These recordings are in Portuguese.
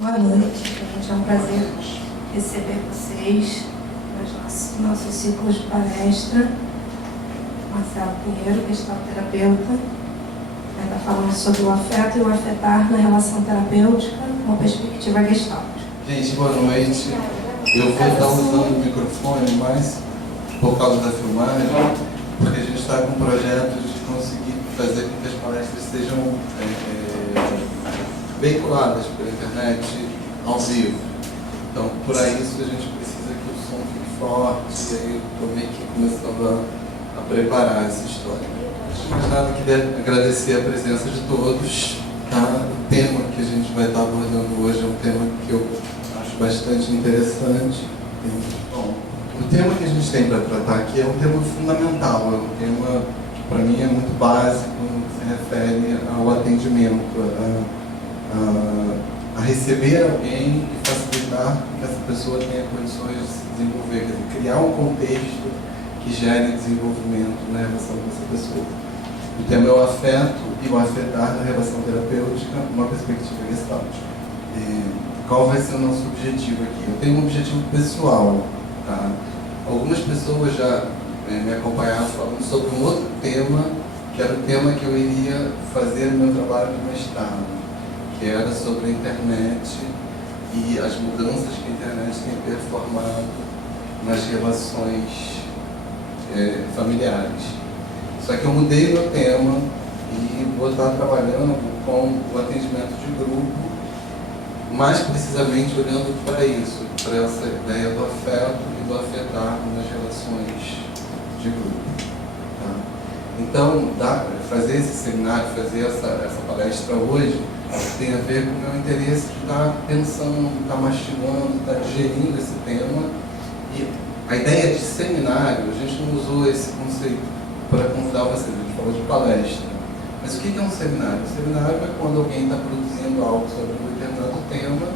Boa noite, é um prazer receber vocês nos nossos ciclos de palestra. Marcelo Pinheiro, gestalterapeuta, vai estar falando sobre o afeto e o afetar na relação terapêutica, uma perspectiva gestalt. Gente, boa noite. Eu vou estar usando o microfone, mas por causa da filmagem, porque a gente está com um projeto de conseguir fazer com que as palestras sejam veiculadas pela internet ao vivo. Então, para isso, a gente precisa que o som fique forte, e aí eu estou meio que começando a preparar essa história. Antes de mais nada, eu queria agradecer a presença de todos. Tá? O tema que a gente vai estar abordando hoje é um tema que eu acho bastante interessante. Bom, o tema que a gente tem para tratar aqui é um tema fundamental, é um tema que para mim é muito básico no que se refere ao atendimento, a receber alguém e facilitar que essa pessoa tenha condições de se desenvolver, quer dizer, criar um contexto que gere desenvolvimento na relação com essa pessoa. O tema é o afeto e o afetar na relação terapêutica, uma perspectiva gestalt. Qual vai ser o nosso objetivo aqui? Eu tenho um objetivo pessoal. Tá? Algumas pessoas já me acompanharam falando sobre um outro tema, que era o tema que eu iria fazer no meu trabalho de mestrado, que era sobre a internet e as mudanças que a internet tem performado nas relações familiares. Só que eu mudei meu tema e vou estar trabalhando com o atendimento de grupo, mais precisamente olhando para isso, para essa ideia do afeto e do afetar nas relações de grupo. Tá? Então, fazer esse seminário, fazer essa palestra hoje, tem a ver com o meu interesse de estar pensando, estar mastigando, estar digerindo esse tema. E a ideia de seminário, a gente não usou esse conceito para convidar vocês, a gente falou de palestra. Mas o que é um seminário? Um seminário é quando alguém está produzindo algo sobre um determinado tema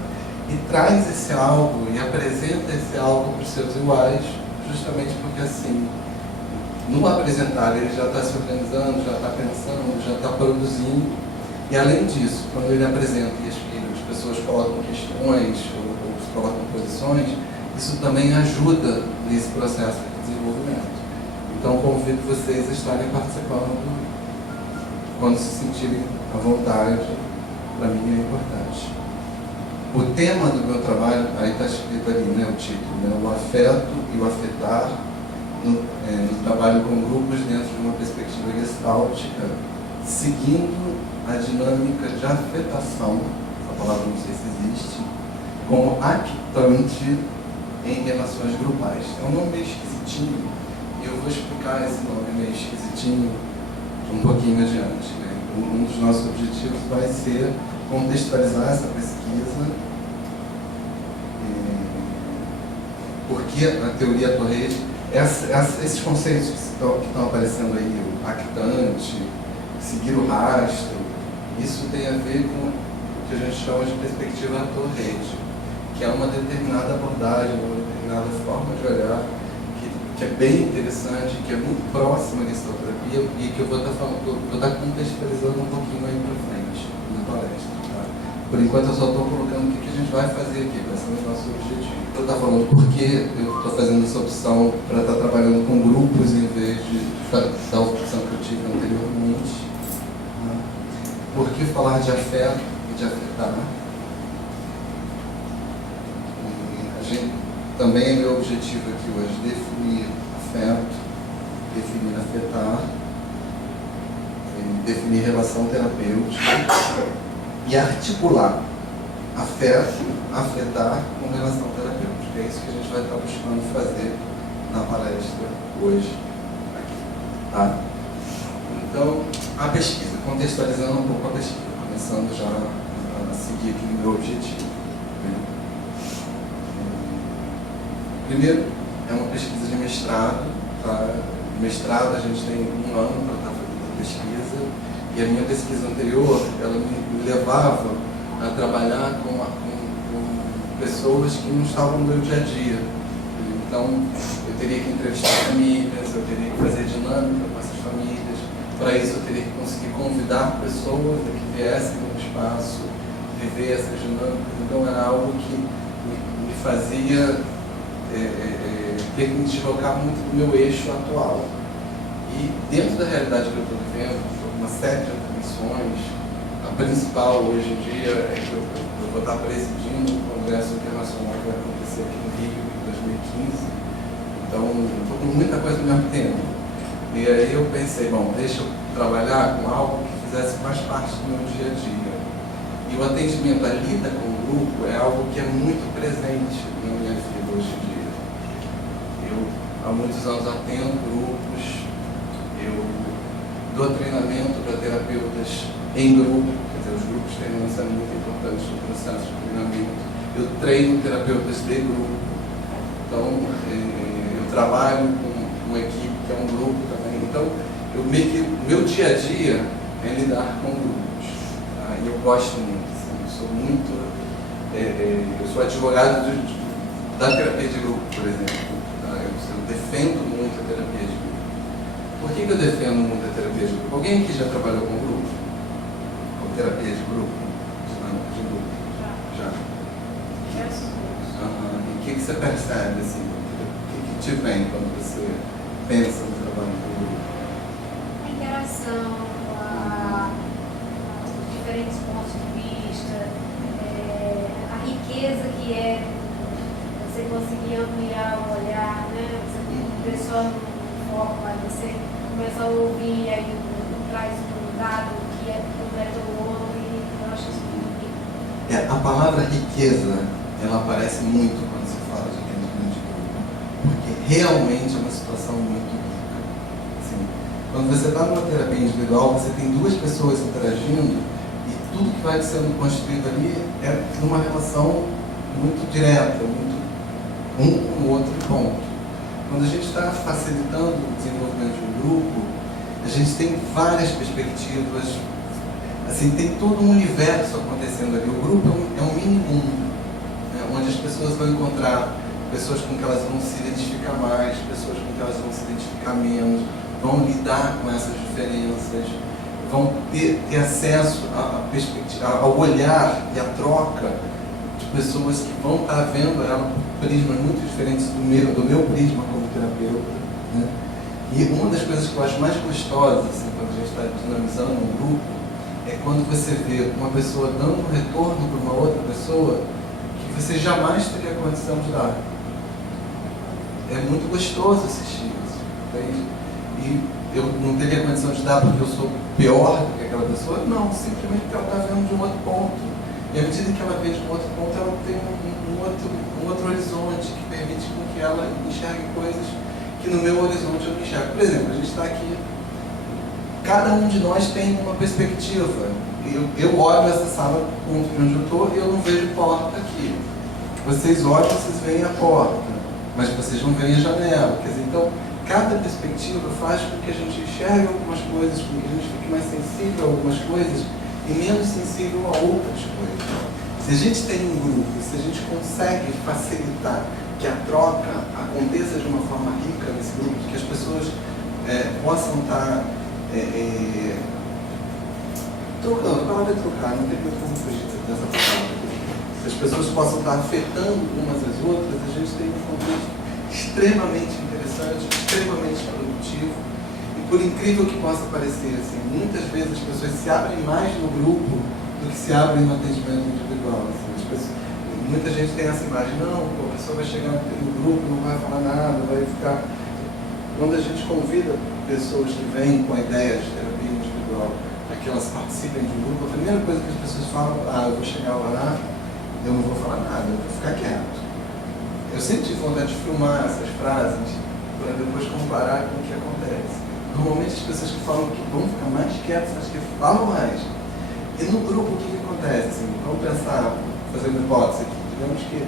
e traz esse algo e apresenta esse algo para os seus iguais, justamente porque assim, no apresentar ele já está se organizando, já está pensando, já está produzindo. E além disso, quando ele apresenta e as pessoas colocam questões ou colocam posições, isso também ajuda nesse processo de desenvolvimento. Então convido vocês a estarem participando quando se sentirem à vontade, para mim é importante. O tema do meu trabalho, aí está escrito ali, né, o título, né, o afeto e o afetar no trabalho com grupos dentro de uma perspectiva gestáltica, seguindo a dinâmica de afetação, essa palavra não sei se existe, como actante em relações grupais. É um nome meio esquisitinho, e eu vou explicar esse nome meio esquisitinho um pouquinho adiante. Né? Um dos nossos objetivos vai ser contextualizar essa pesquisa, porque a teoria Torres, esses conceitos que estão aparecendo aí, o actante, seguir o rastro, isso tem a ver com o que a gente chama de perspectiva Torres, que é uma determinada abordagem, uma determinada forma de olhar, que é bem interessante, que é muito próxima da histoterapia e que eu vou estar contextualizando um pouquinho aí para frente na palestra. Tá? Por enquanto eu só estou colocando o que a gente vai fazer aqui, vai ser o nosso objetivo. Eu estou falando porque eu estou fazendo essa opção para estar trabalhando com grupos em vez da opção que eu tive anteriormente. Tá? Por que falar de afeto e de afetar? Também é meu objetivo aqui hoje definir afeto, definir afetar, definir relação terapêutica e articular afeto, afetar com relação terapêutica. É isso que a gente vai estar buscando fazer na palestra hoje aqui. Tá? Então, a pesquisa, contextualizando um pouco a pesquisa, começando já a seguir aqui no meu objetivo. Primeiro, é uma pesquisa de mestrado. Tá? Mestrado, a gente tem 1 ano para estar fazendo a pesquisa, e a minha pesquisa anterior, ela me levava a trabalhar com pessoas que não estavam no meu dia a dia. Então, eu teria que entrevistar famílias, eu teria que fazer dinâmica com essas famílias. Para isso, eu teria que conseguir convidar pessoas a que viessem no espaço, viver essas dinâmicas. Então era algo que me fazia ter que me deslocar muito do meu eixo atual. E dentro da realidade que eu estou vivendo, uma série de atribuições, a principal hoje em dia é que eu vou estar presidindo o Congresso Internacional que vai acontecer aqui no Rio em 2015. Então, estou com muita coisa ao mesmo tempo. E aí eu pensei, bom, deixa eu trabalhar com algo que fizesse mais parte do meu dia a dia. E o atendimento, a lida com o grupo, é algo que é muito presente na minha vida hoje em dia. Eu, há muitos anos, atendo grupos, eu dou treinamento para terapeutas em grupo, quer dizer, os grupos têm uma função muito importante no processo de treinamento. Eu treino terapeutas de grupo, então eu trabalho com uma equipe que é um grupo também. Então, o meu dia a dia é lidar com grupos, tá? E eu gosto muito, assim, eu sou muito, eu sou advogado da terapia de grupo, por exemplo, tá? Eu defendo muito a terapia de grupo. Por que eu defendo muito a terapia de grupo? Alguém aqui já trabalhou com grupo? Com terapia de grupo? De grupo? Já. E o que você percebe, assim? O que te vem quando você pensa no trabalho com grupo? A interação, os diferentes pontos de vista, a riqueza que é você conseguir ampliar o olhar, né? Você pessoa no foco, mas você começa a ouvir, aí traz um dado que completa o outro, e eu acho isso muito rico. A palavra riqueza, ela aparece muito quando se fala de atendimento de grupo, porque realmente é uma situação muito rica. Assim, quando você está numa terapia individual, você tem duas pessoas interagindo e tudo que vai sendo construído ali é numa relação muito direta, muito um com o outro ponto. Quando a gente está facilitando o desenvolvimento de um grupo, a gente tem várias perspectivas, assim, tem todo um universo acontecendo ali. O grupo é um mini mundo, né, onde as pessoas vão encontrar pessoas com que elas vão se identificar mais, pessoas com que elas vão se identificar menos, vão lidar com essas diferenças, vão ter acesso ao olhar e à troca de pessoas que vão estar vendo ela por prismas muito diferentes do meu prisma como terapeuta, né? E uma das coisas que eu acho mais gostosas, assim, quando a gente está dinamizando um grupo, é quando você vê uma pessoa dando um retorno para uma outra pessoa que você jamais teria condição de dar. É muito gostoso assistir isso, entende? E eu não teria condição de dar porque eu sou pior do que aquela pessoa? Não, simplesmente porque ela está vendo de um outro ponto. E à medida que ela vê de um outro ponto, ela tem um outro horizonte que permite com que ela enxergue coisas que no meu horizonte eu não enxergo. Por exemplo, a gente está aqui, cada um de nós tem uma perspectiva. Eu olho essa sala onde eu estou e eu não vejo porta aqui. Vocês olham, vocês veem a porta, mas vocês não veem a janela. Quer dizer, então, cada perspectiva faz com que a gente enxergue algumas coisas, com que a gente fique mais sensível a algumas coisas e menos sensível a outras coisas. Se a gente tem um grupo, se a gente consegue facilitar que a troca aconteça de uma forma rica nesse grupo, que as pessoas possam estar trocando, a palavra é trocar, não tem muito como fugir dessa palavra. Se as pessoas possam estar afetando umas às outras, a gente tem um contexto extremamente interessante, extremamente produtivo. Por incrível que possa parecer, assim, muitas vezes as pessoas se abrem mais no grupo do que se abrem no atendimento individual. Assim. Muita gente tem essa imagem, não, a pessoa vai chegar no grupo, não vai falar nada, vai ficar... Quando a gente convida pessoas que vêm com a ideia de terapia individual, para que elas participem de um grupo, a primeira coisa que as pessoas falam, eu vou chegar lá, eu não vou falar nada, eu vou ficar quieto. Eu sempre tive vontade de filmar essas frases para depois comparar com o que acontece. Normalmente as pessoas que falam que vão ficar mais quietas, as que falam mais. E no grupo o que acontece? Assim, vamos pensar, fazer uma hipótese aqui. Digamos que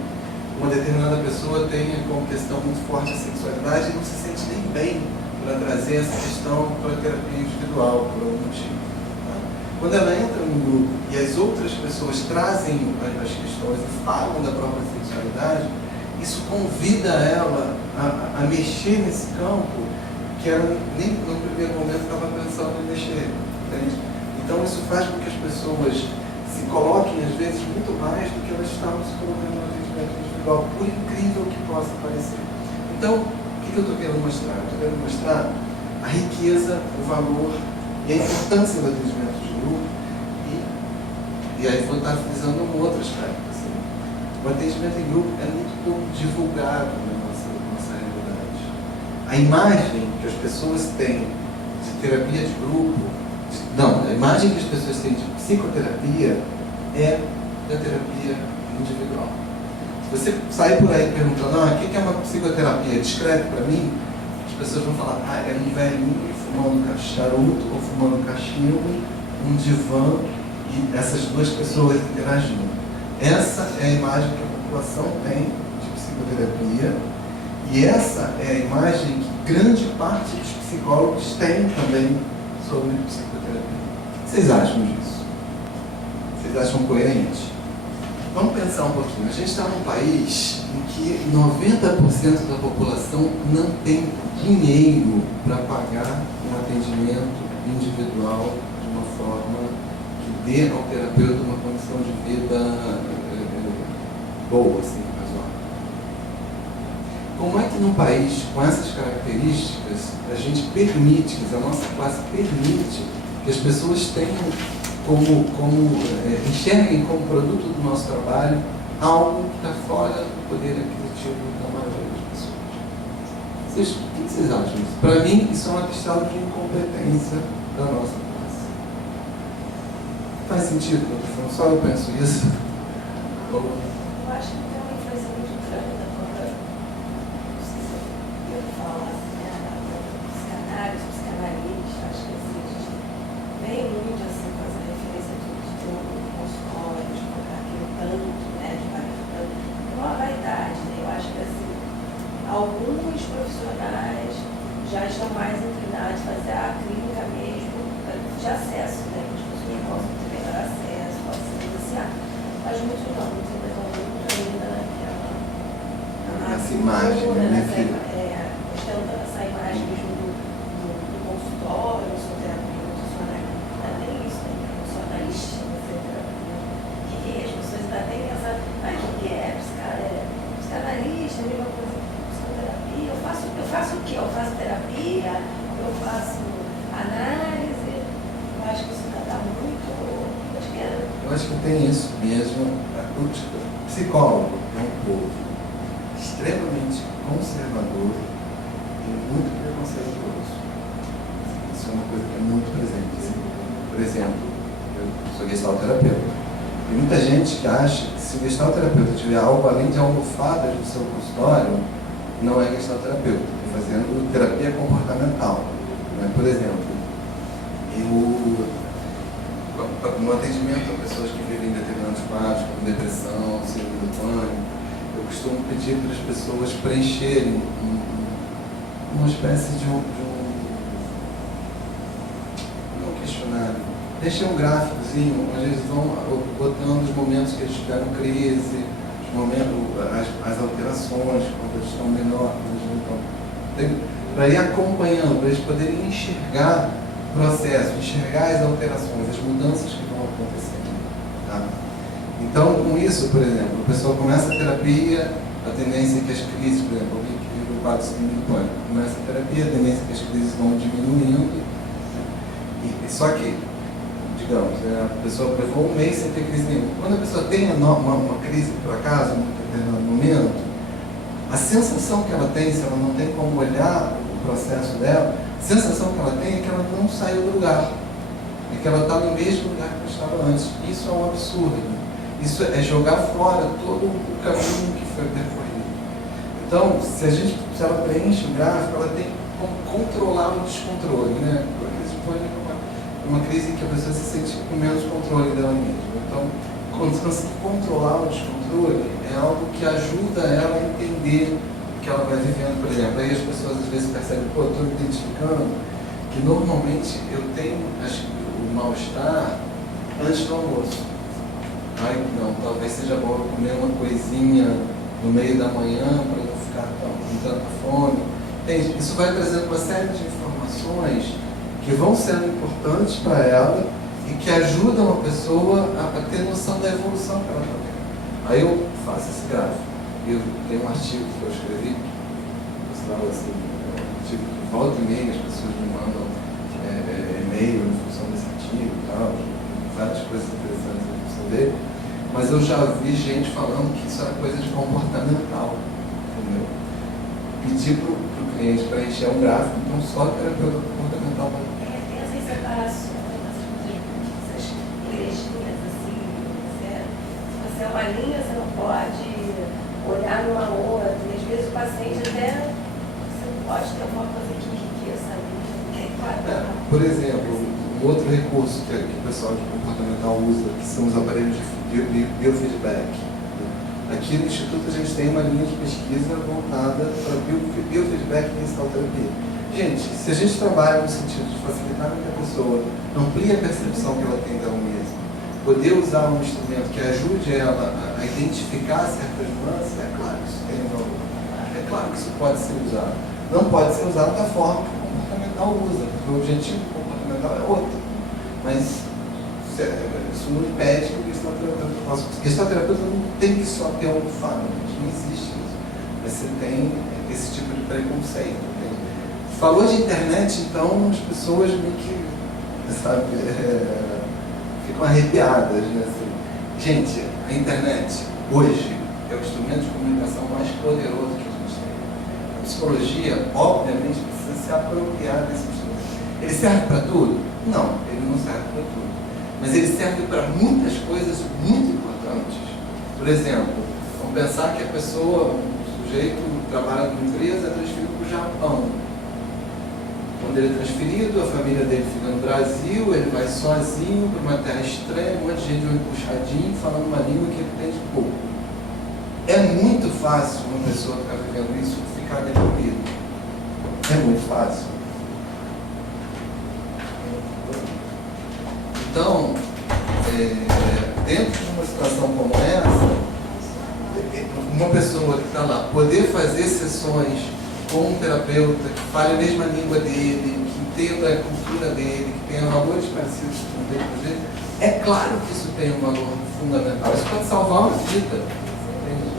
uma determinada pessoa tenha como questão muito forte a sexualidade e não se sente nem bem para trazer essa questão para a terapia individual, por algum motivo. Tá? Quando ela entra no grupo e as outras pessoas trazem as questões e falam da própria sexualidade, isso convida ela a mexer nesse campo que ela nem no primeiro momento estava pensando em mexer, entende? Então isso faz com que as pessoas se coloquem, às vezes, muito mais do que elas estavam se colocando no atendimento individual, por incrível que possa parecer. Então, o que eu estou querendo mostrar? Eu estou querendo mostrar a riqueza, o valor e a importância do atendimento de grupo. E aí vou estar frisando um outro aspecto. Assim. O atendimento em grupo é muito pouco divulgado na nossa realidade. A imagem que as pessoas têm de terapia de grupo, a imagem que as pessoas têm de psicoterapia é da terapia individual. Se você sair por aí perguntando, o que é uma psicoterapia? Descreve para mim, as pessoas vão falar, é um velhinho fumando charuto ou fumando cachimbo, um divã e essas duas pessoas interagindo. Essa é a imagem que a população tem de psicoterapia e essa é a imagem que grande parte dos psicólogos têm também sobre psicoterapia. O que vocês acham disso? Vocês acham coerente? Vamos pensar um pouquinho. A gente está num país em que 90% da população não tem dinheiro para pagar um atendimento individual de uma forma que dê ao terapeuta uma condição de vida boa, assim, razoável. Como é que num país com essas características a gente permite, a nossa classe permite que as pessoas tenham enxerguem como produto do nosso trabalho algo que está fora do poder aquisitivo da maioria das pessoas? O que vocês acham disso? Para mim, isso é um atestado de incompetência da nossa classe. Faz sentido o que eu estou falando? Só eu penso isso? Eu acho que tem uma influência muito grande da própria, não sei se eu falo assim, psicanálise, psicanalista, acho que assim, a gente vem muito assim com essa referência de um consultório, de colocar aquilo tanto, né, de pagar tanto. É uma vaidade, né? Eu acho que assim, alguns profissionais já estão mais inclinados a fazer a clínica mesmo de acesso, né? Que as pessoas possam ter melhor acesso, possam se iniciar. Mas muitos não, muitos ainda estão muito ainda naquela. Essa imagem, Ostentando essa imagem mesmo do consultório, eu sou terapeuta, eu sou analista, nem isso, né? Eu sou analista, você é terapeuta. O que é? As pessoas ainda têm essa. O que é? Psicanalista, a mesma coisa que psicoterapia. Eu faço o quê? Eu faço terapia, eu faço análise. Eu acho que isso ainda está muito. Eu acho que tem isso mesmo. O psicólogo é um povo extremamente conservador e muito preconceituoso. Isso é uma coisa que é muito presente. Assim. Por exemplo, eu sou gestalterapeuta. Tem muita gente que acha que se o gestalterapeuta tiver algo além de almofadas no seu consultório, não é gestalterapeuta. Está fazendo terapia comportamental. Né? Por exemplo, no atendimento a pessoas que vivem em determinados quadros, como depressão, síndrome do pânico, eu costumo pedir para as pessoas preencherem uma espécie de um questionário. Preencher um gráficozinho, onde eles vão botando os momentos que eles tiveram crise, os momentos, as alterações, quando eles estão menor, quando eles não estão. Para ir acompanhando, para eles poderem enxergar o processo, enxergar as alterações, as mudanças que vão acontecendo. Tá? Então, com isso, por exemplo, a pessoa começa a terapia, a tendência é que as crises, por exemplo, alguém que vive o quadro de síndrome do pânico, começa a terapia, a tendência é que as crises vão diminuindo. Só que, digamos, a pessoa levou um mês sem ter crise nenhuma. Quando a pessoa tem uma crise, por acaso, em um determinado momento, a sensação que ela tem, se ela não tem como olhar o processo dela, a sensação que ela tem é que ela não saiu do lugar. É que ela está no mesmo lugar que ela estava antes. Isso é um absurdo. Isso é jogar fora todo o caminho que foi percorrido. Então, se ela preenche o gráfico, ela tem como controlar o descontrole, né? A crise de pânico é uma crise em que a pessoa se sente com menos controle dela mesma. Então, quando você consegue controlar o descontrole, é algo que ajuda ela a entender o que ela vai vivendo, por exemplo. Aí as pessoas às vezes percebem, estou me identificando que normalmente eu tenho o mal-estar antes do almoço. Ai, não, talvez seja bom eu comer uma coisinha no meio da manhã para não ficar com tanta fome. Entende? Isso vai trazendo uma série de informações que vão sendo importantes para ela e que ajudam a pessoa a ter noção da evolução que ela está tendo. Aí eu faço esse gráfico. Eu tenho um artigo que eu escrevi, mostrava assim, um artigo que volta e meia, as pessoas me mandam e-mail em função desse artigo e tal, várias coisas interessantes em função dele, mas eu já vi gente falando que isso era coisa de comportamental, entendeu? Pedir para o cliente preencher um gráfico, então só o terapeuta comportamental vai. Tem essas separações, essas igrejinhas assim, se você é uma linha, você não pode olhar numa outra, e às vezes o paciente até, você não pode ter uma coisa que enriqueça a linha. Por exemplo, um outro recurso que o pessoal de comportamental usa, que são os aparelhos de biofeedback. Aqui no Instituto a gente tem uma linha de pesquisa voltada para biofeedback e gestalterapia. Gente, se a gente trabalha no sentido de facilitar que a pessoa amplie a percepção que ela tem dela mesma, poder usar um instrumento que ajude ela a identificar certas nuances, é claro que isso tem um valor. É claro que isso pode ser usado. Não pode ser usado da forma que o comportamental usa, porque o objetivo do comportamental é outro. Mas isso não impede que o gestalterapeuta faça. O gestalterapeuta não tem que só ter um faro, não existe isso. Mas você tem esse tipo de preconceito. Entende? Falou de internet, então as pessoas meio que, sabe, ficam arrepiadas, né? Assim, gente, a internet hoje é o instrumento de comunicação mais poderoso que a gente tem. A psicologia, obviamente, precisa se apropriar desse instrumento. Ele serve para tudo? Não, ele não serve para tudo. Mas ele serve para muitas coisas muito importantes. Por exemplo, vamos pensar que a pessoa, o sujeito trabalha numa empresa, é transferido para o Japão. Quando ele é transferido, a família dele fica no Brasil, ele vai sozinho para uma terra estranha, um monte de gente olho puxadinho, falando uma língua que ele entende pouco. É muito fácil uma pessoa que está vivendo isso ficar deprimido. É muito fácil. Então, dentro de uma situação como essa, uma pessoa que está lá, poder fazer sessões com um terapeuta que fale a mesma língua dele, que entenda a cultura dele, que tenha valores parecidos com o dele, é claro que isso tem um valor fundamental. Isso pode salvar uma vida. Entende?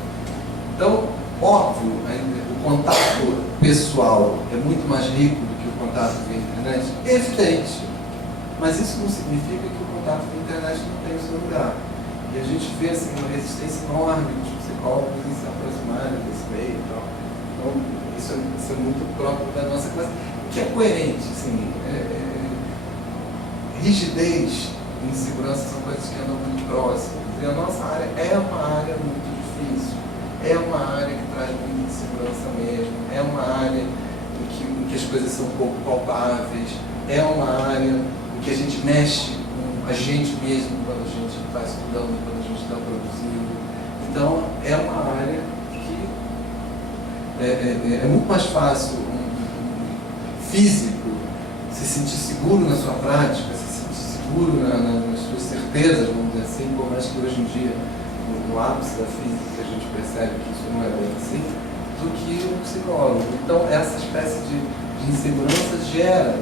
Então, óbvio, o contato pessoal é muito mais rico do que o contato via internet, é evidente. Mas isso não significa que o contato com a internet não tem o seu lugar. E a gente vê assim, uma resistência enorme dos psicólogos em se aproximarem desse meio e tal. Então, isso é muito próprio da nossa classe, que é coerente. Assim, rigidez e insegurança são coisas que andam muito próximas. E a nossa área é uma área muito difícil. É uma área que traz muita insegurança mesmo. É uma área em que as coisas são pouco palpáveis. É uma área que a gente mexe com a gente mesmo quando a gente está estudando, quando a gente está produzindo. Então, é uma área que é muito mais fácil um físico se sentir seguro na sua prática, se sentir seguro nas suas certezas, vamos dizer assim, por mais que hoje em dia, no ápice da física, a gente percebe que isso não é bem assim, do que um psicólogo. Então, essa espécie de insegurança gera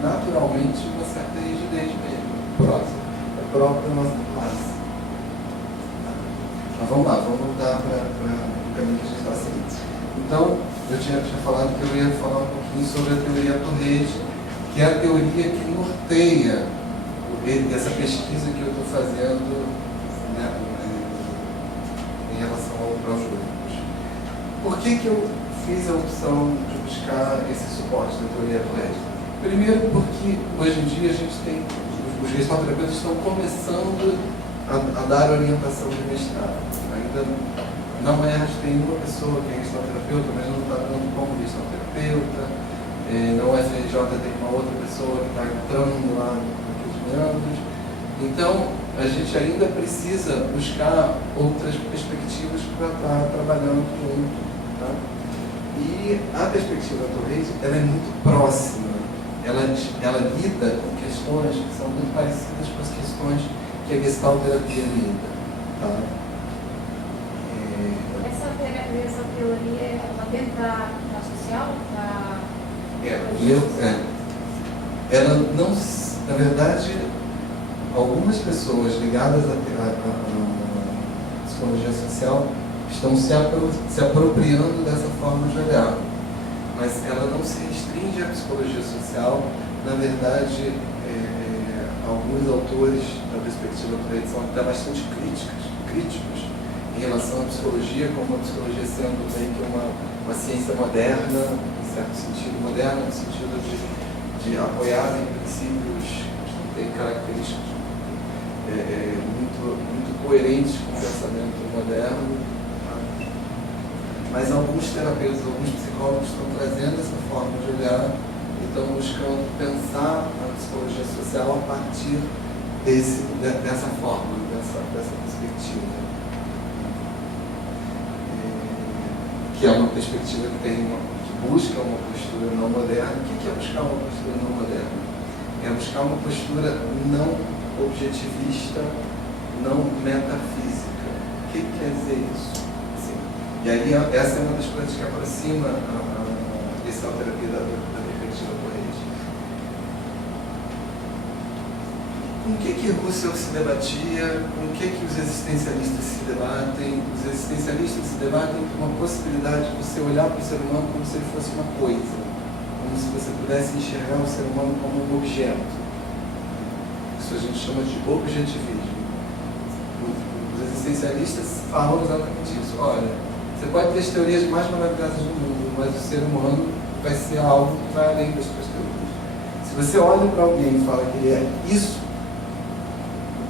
naturalmente uma certa rigidez mesmo, é própria da nossa classe. Mas vamos lá, vamos voltar para o caminho que a gente está seguindo. Então, eu tinha falado que eu ia falar um pouquinho sobre a teoria Torres, que é a teoria que norteia essa pesquisa que eu estou fazendo, né, em relação aos grupos. Por que eu fiz a opção de buscar esse suporte da teoria Torres? Primeiro porque hoje em dia a gente tem, os gestalterapeutas estão começando a dar orientação de mestrado. Ainda não tem uma pessoa que é gestalterapeuta, mas não está dando como gestalterapeuta. Na UFRJ tem uma outra pessoa que está entrando lá naqueles meandros. Então, a gente ainda precisa buscar outras perspectivas para estar trabalhando junto. Tá? E a perspectiva da Torres, ela é muito próxima. Ela lida com questões que são muito parecidas com as questões que a gestalterapia lida. Tá? Essa teoria, ela dentro da social? Ela não, na verdade, algumas pessoas ligadas à psicologia social estão se apropriando dessa forma de olhar. Mas ela não se restringe à psicologia social. Na verdade, alguns autores da perspectiva Tourette são até bastante críticos em relação à psicologia, como a psicologia sendo meio que uma ciência moderna, em certo sentido, moderna no sentido de apoiar em princípios que têm características muito coerentes com o pensamento moderno. Mas alguns terapeutas, alguns psicólogos estão trazendo essa forma de olhar e estão buscando pensar a psicologia social a partir dessa forma, dessa perspectiva. Que é uma perspectiva que busca uma postura não moderna. O que é buscar uma postura não moderna? É buscar uma postura não objetivista, não metafísica. O que quer dizer isso? Assim, e aí essa é uma das coisas que aproxima a gestalterapia da perspectiva Tourette. Com o que Husserl se debatia, com o que os existencialistas se debatem? Os existencialistas se debatem por uma possibilidade de você olhar para o ser humano como se ele fosse uma coisa, como se você pudesse enxergar o ser humano como um objeto. Isso a gente chama de objetivismo. Os existencialistas falam exatamente isso. Olha, você pode ter as teorias mais maravilhosas do mundo, mas o ser humano vai ser algo que vai além das suas teorias. Se você olha para alguém e fala que ele é isso,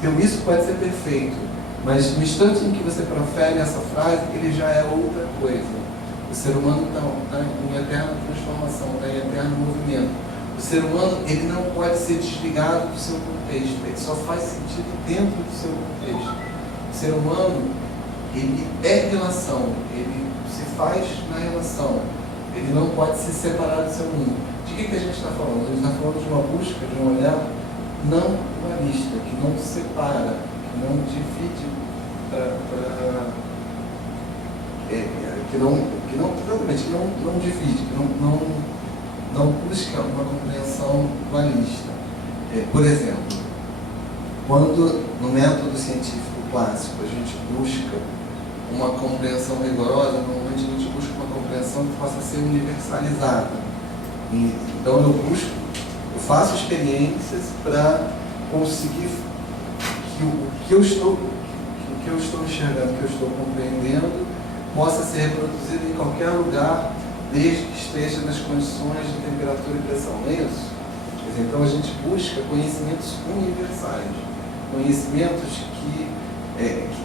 então isso pode ser perfeito, mas no instante em que você profere essa frase, ele já é outra coisa. O ser humano está em eterna transformação, está em eterno movimento. O ser humano, ele não pode ser desligado do seu contexto, ele só faz sentido dentro do seu contexto. O ser humano, ele é relação, ele se faz na relação, ele não pode se separar do seu mundo. De que a gente está falando? A gente está falando de uma busca, de um olhar não dualista, que não separa, que não divide, que não divide, que não busca uma compreensão dualista. Por exemplo, quando no método científico clássico a gente busca uma compreensão rigorosa, normalmente a gente busca uma compreensão que possa ser universalizada. Então eu faço experiências para conseguir que o que eu estou enxergando, que eu estou compreendendo, possa ser reproduzido em qualquer lugar, desde que esteja nas condições de temperatura e pressão, não é isso? Então a gente busca conhecimentos universais, conhecimentos que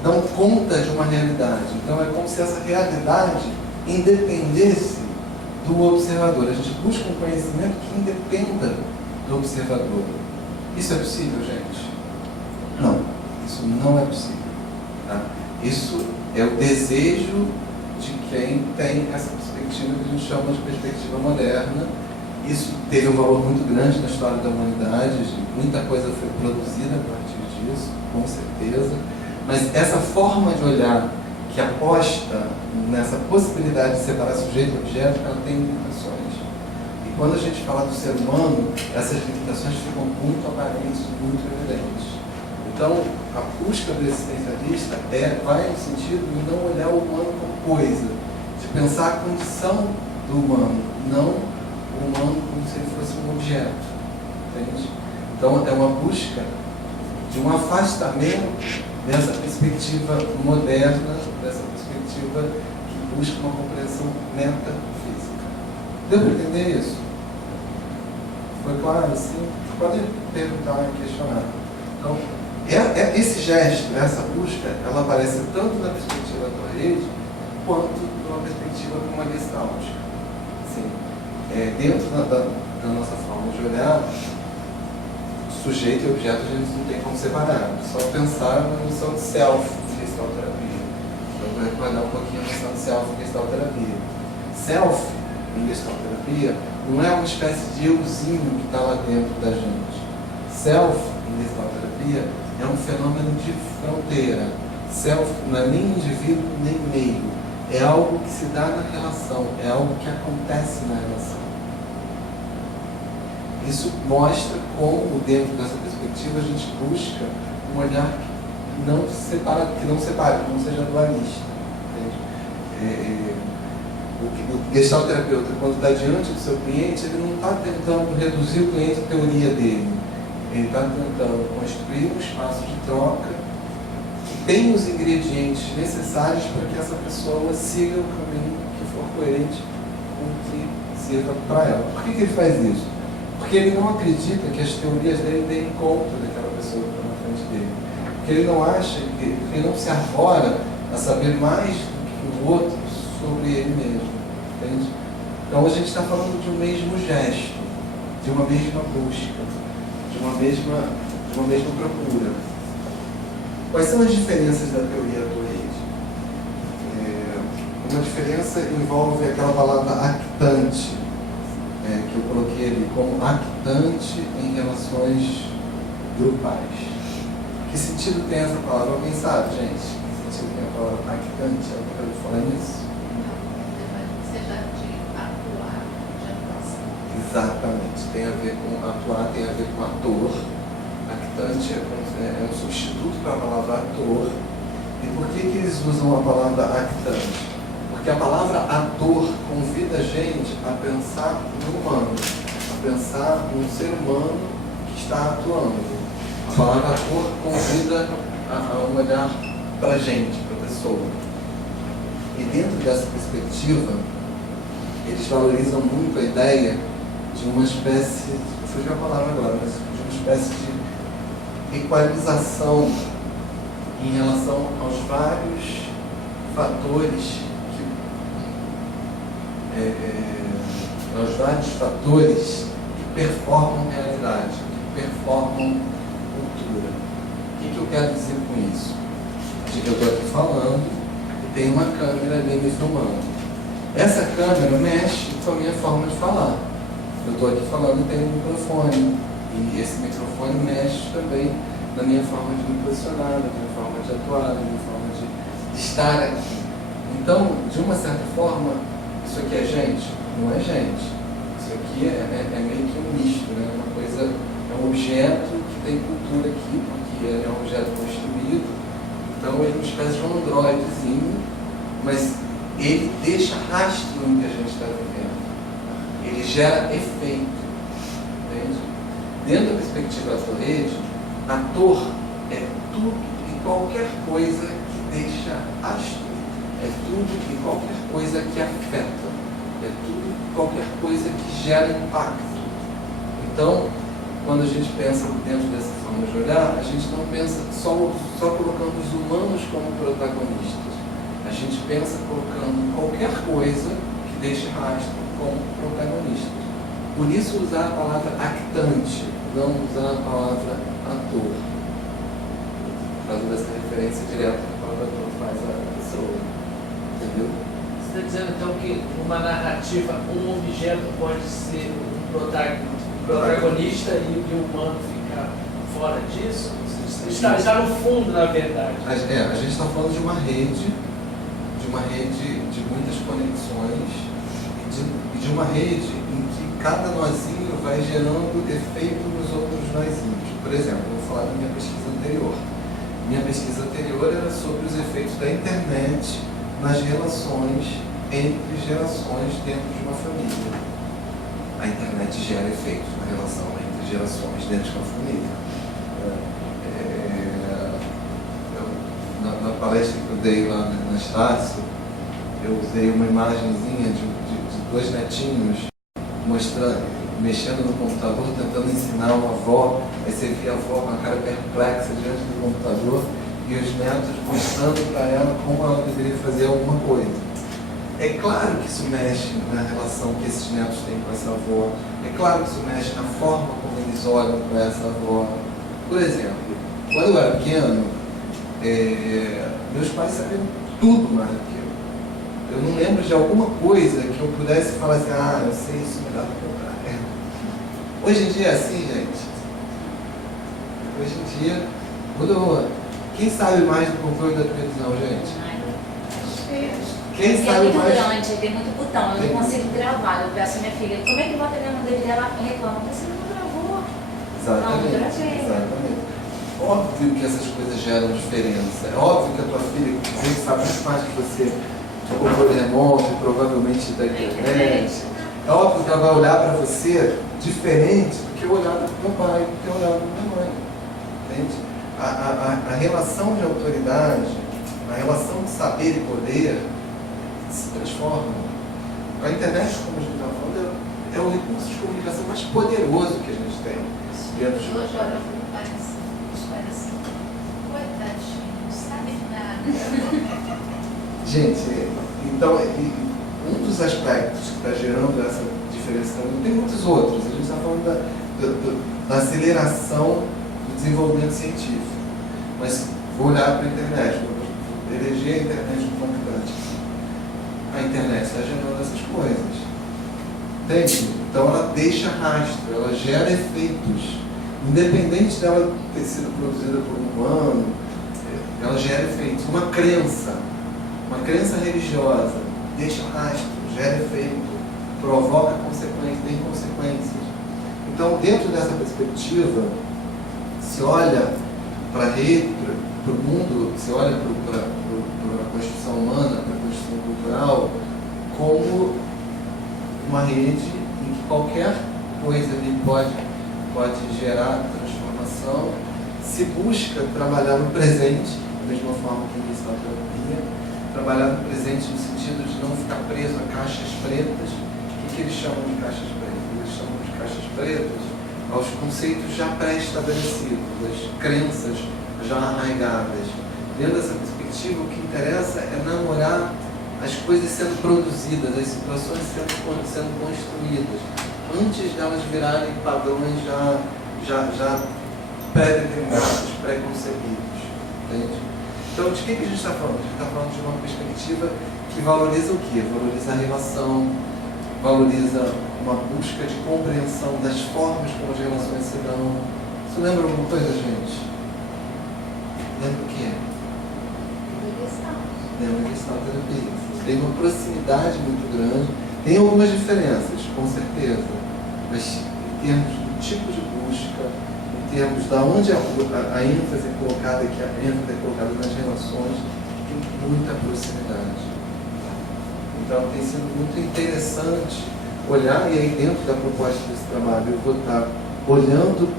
dão conta de uma realidade. Então é como se essa realidade independesse do observador. A gente busca um conhecimento que independa do observador. Isso é possível, gente? Não, isso não é possível. Tá? Isso é o desejo de quem tem essa perspectiva que a gente chama de perspectiva moderna. Isso teve um valor muito grande na história da humanidade, muita coisa foi produzida a partir disso, com certeza. Mas essa forma de olhar que aposta nessa possibilidade de separar sujeito e objeto, ela tem limitações. E quando a gente fala do ser humano, essas limitações ficam muito aparentes, muito evidentes. Então, a busca do existencialista vai no sentido de não olhar o humano como coisa, de pensar a condição do humano, não o humano como se ele fosse um objeto. Entende? Então, é uma busca de um afastamento dessa perspectiva moderna, dessa perspectiva que busca uma compreensão metafísica. Deu para entender isso? Foi claro assim? Pode perguntar e questionar. Então, esse gesto, essa busca, ela aparece tanto na perspectiva Tourette quanto numa perspectiva como a gestáltica. Assim, dentro da nossa forma de olhar, sujeito e objeto a gente não tem como separar. Só pensar na noção de self em gestalterapia. Então, vou recordar um pouquinho a noção de self em gestalterapia. Self em gestalterapia não é uma espécie de euzinho que está lá dentro da gente. Self em gestalterapia é um fenômeno de fronteira. Self não é nem indivíduo nem meio. É algo que se dá na relação, é algo que acontece na relação. Isso mostra como, dentro dessa perspectiva, a gente busca um olhar que não separe, que não seja dualista. O Gestalt terapeuta, quando está diante do seu cliente, ele não está tentando reduzir o cliente à teoria dele. Ele está tentando construir um espaço de troca que tem os ingredientes necessários para que essa pessoa siga o caminho que for coerente com o que sirva para ela. Por que ele faz isso? Porque ele não acredita que as teorias dele deem conta daquela pessoa que está na frente dele. Porque ele não acha, ele não se arvora a saber mais do que o outro sobre ele mesmo. Entende? Então a gente está falando de um mesmo gesto, de uma mesma busca, de uma mesma procura. Quais são as diferenças da teoria do Reid? Uma diferença envolve aquela palavra actante, que eu coloquei ali como actante em relações grupais. Que sentido tem essa palavra? Alguém sabe, gente? Que sentido tem a palavra actante? Alguém pode falar nisso? Exatamente, tem a ver com atuar, tem a ver com ator. Actante é um substituto para a palavra ator. E por que eles usam a palavra actante? Porque a palavra ator convida a gente a pensar no humano, a pensar num ser humano que está atuando. A palavra ator convida a olhar para a gente, para a pessoa. E dentro dessa perspectiva, eles valorizam muito a ideia de uma espécie, fugiu a palavra agora, mas de uma espécie de equalização em relação aos vários fatores que performam realidade, que performam cultura. O que eu quero dizer com isso? De que eu estou aqui falando e tem uma câmera ali me filmando. Essa câmera mexe com a minha forma de falar. Eu estou aqui falando e tem um microfone. E esse microfone mexe também na minha forma de me posicionar, na minha forma de atuar, na minha forma de estar aqui. Então, de uma certa forma, isso aqui é gente? Não é gente. Isso aqui é meio que um misto, né? Uma coisa, é um objeto que tem cultura aqui, porque ele é um objeto construído. Então, ele é uma espécie de um androidezinho, mas ele deixa rastro no que a gente está vivendo. Ele gera efeito, entende? Dentro da perspectiva da rede, ator é tudo e qualquer coisa que deixa rastro, é tudo e qualquer coisa que afeta, é tudo e qualquer coisa que gera impacto. Então, quando a gente pensa dentro dessa forma de olhar, a gente não pensa só colocando os humanos como protagonistas, a gente pensa colocando qualquer coisa que deixe rastro como protagonistas. Por isso usar a palavra actante, não usar a palavra ator. Por causa dessa referência direta que a palavra ator faz à pessoa. Entendeu? Você está dizendo então que numa narrativa um objeto pode ser um protagonista e o humano ficar fora disso? Está no fundo, na verdade. A gente está falando de uma rede de muitas conexões e de uma rede em que cada nozinho vai gerando efeito nos outros nozinhos. Por exemplo, eu vou falar da minha pesquisa anterior. Minha pesquisa anterior era sobre os efeitos da internet nas relações entre gerações dentro de uma família. A internet gera efeitos na relação entre gerações dentro de uma família. Na palestra que eu dei lá na Estácio, eu usei uma imagenzinha de dois netinhos mexendo no computador, tentando ensinar uma avó. Aí você via a avó com a cara perplexa diante do computador e os netos mostrando para ela como ela deveria fazer alguma coisa. É claro que isso mexe na relação que esses netos têm com essa avó. É claro que isso mexe na forma como eles olham para essa avó. Por exemplo, quando eu era pequeno, meus pais sabiam tudo mais do que eu. Eu não lembro de alguma coisa que eu pudesse falar assim, eu sei isso melhor do que eu pai. Hoje em dia é assim, gente. Hoje em dia mudou. Quem sabe mais do controle da televisão, gente? Quem sabe muito mais? grande, tem muito botão, eu não consigo gravar. Eu peço à minha filha, como é que bota na mão dele dela? Reclama, você não grava. Exatamente. Óbvio que essas coisas geram diferença. É óbvio que a tua filha, que sabe muito mais que você, de controle remoto, provavelmente da internet, é óbvio que ela vai olhar para você diferente do que eu olhava para o meu pai, do que eu olhava para a minha mãe. Entende? A relação de autoridade, a relação de saber e poder se transforma. A internet, como a gente está falando, é o recurso de comunicação mais poderoso que a gente tem dentro de Hoje, olha, os pais assim, coitadinho, não sabe nada. Gente, então, um dos aspectos que está gerando essa diferença, tem muitos outros. A gente está falando da aceleração do desenvolvimento científico. Mas vou olhar para a internet, vou eleger a internet como importante. A internet está gerando essas coisas. Entende? Então ela deixa rastro, ela gera efeitos. Independente dela ter sido produzida por um humano, ela gera efeitos. Uma crença religiosa, deixa rastro, gera efeito, provoca consequências, tem consequências. Então, dentro dessa perspectiva, se olha para o mundo, se olha para a construção humana, para a construção cultural, como uma rede em que qualquer coisa ali pode gerar transformação, se busca trabalhar no presente, da mesma forma que disse a terapia, trabalhar no presente no sentido de não ficar preso a caixas pretas. O que eles chamam de caixas pretas? Eles chamam de caixas pretas aos conceitos já pré-estabelecidos, as crenças já arraigadas. Dentro dessa perspectiva, o que interessa é namorar as coisas sendo produzidas, as situações sendo construídas, antes delas virarem padrões já pré-determinados, pré-concebidos. Entende? Então, de que a gente está falando? A gente está falando de uma perspectiva que valoriza o quê? Valoriza a relação, valoriza uma busca de compreensão das formas como as relações se dão. Você lembra alguma coisa, gente? Lembra o quê? Lembra que está terapia. Tem uma proximidade muito grande, tem algumas diferenças, com certeza, mas em termos do tipo de busca, em termos de onde a ênfase é colocada, que a ênfase é colocada nas relações, tem muita proximidade. Então tem sido muito interessante olhar, e aí dentro da proposta desse trabalho eu vou estar olhando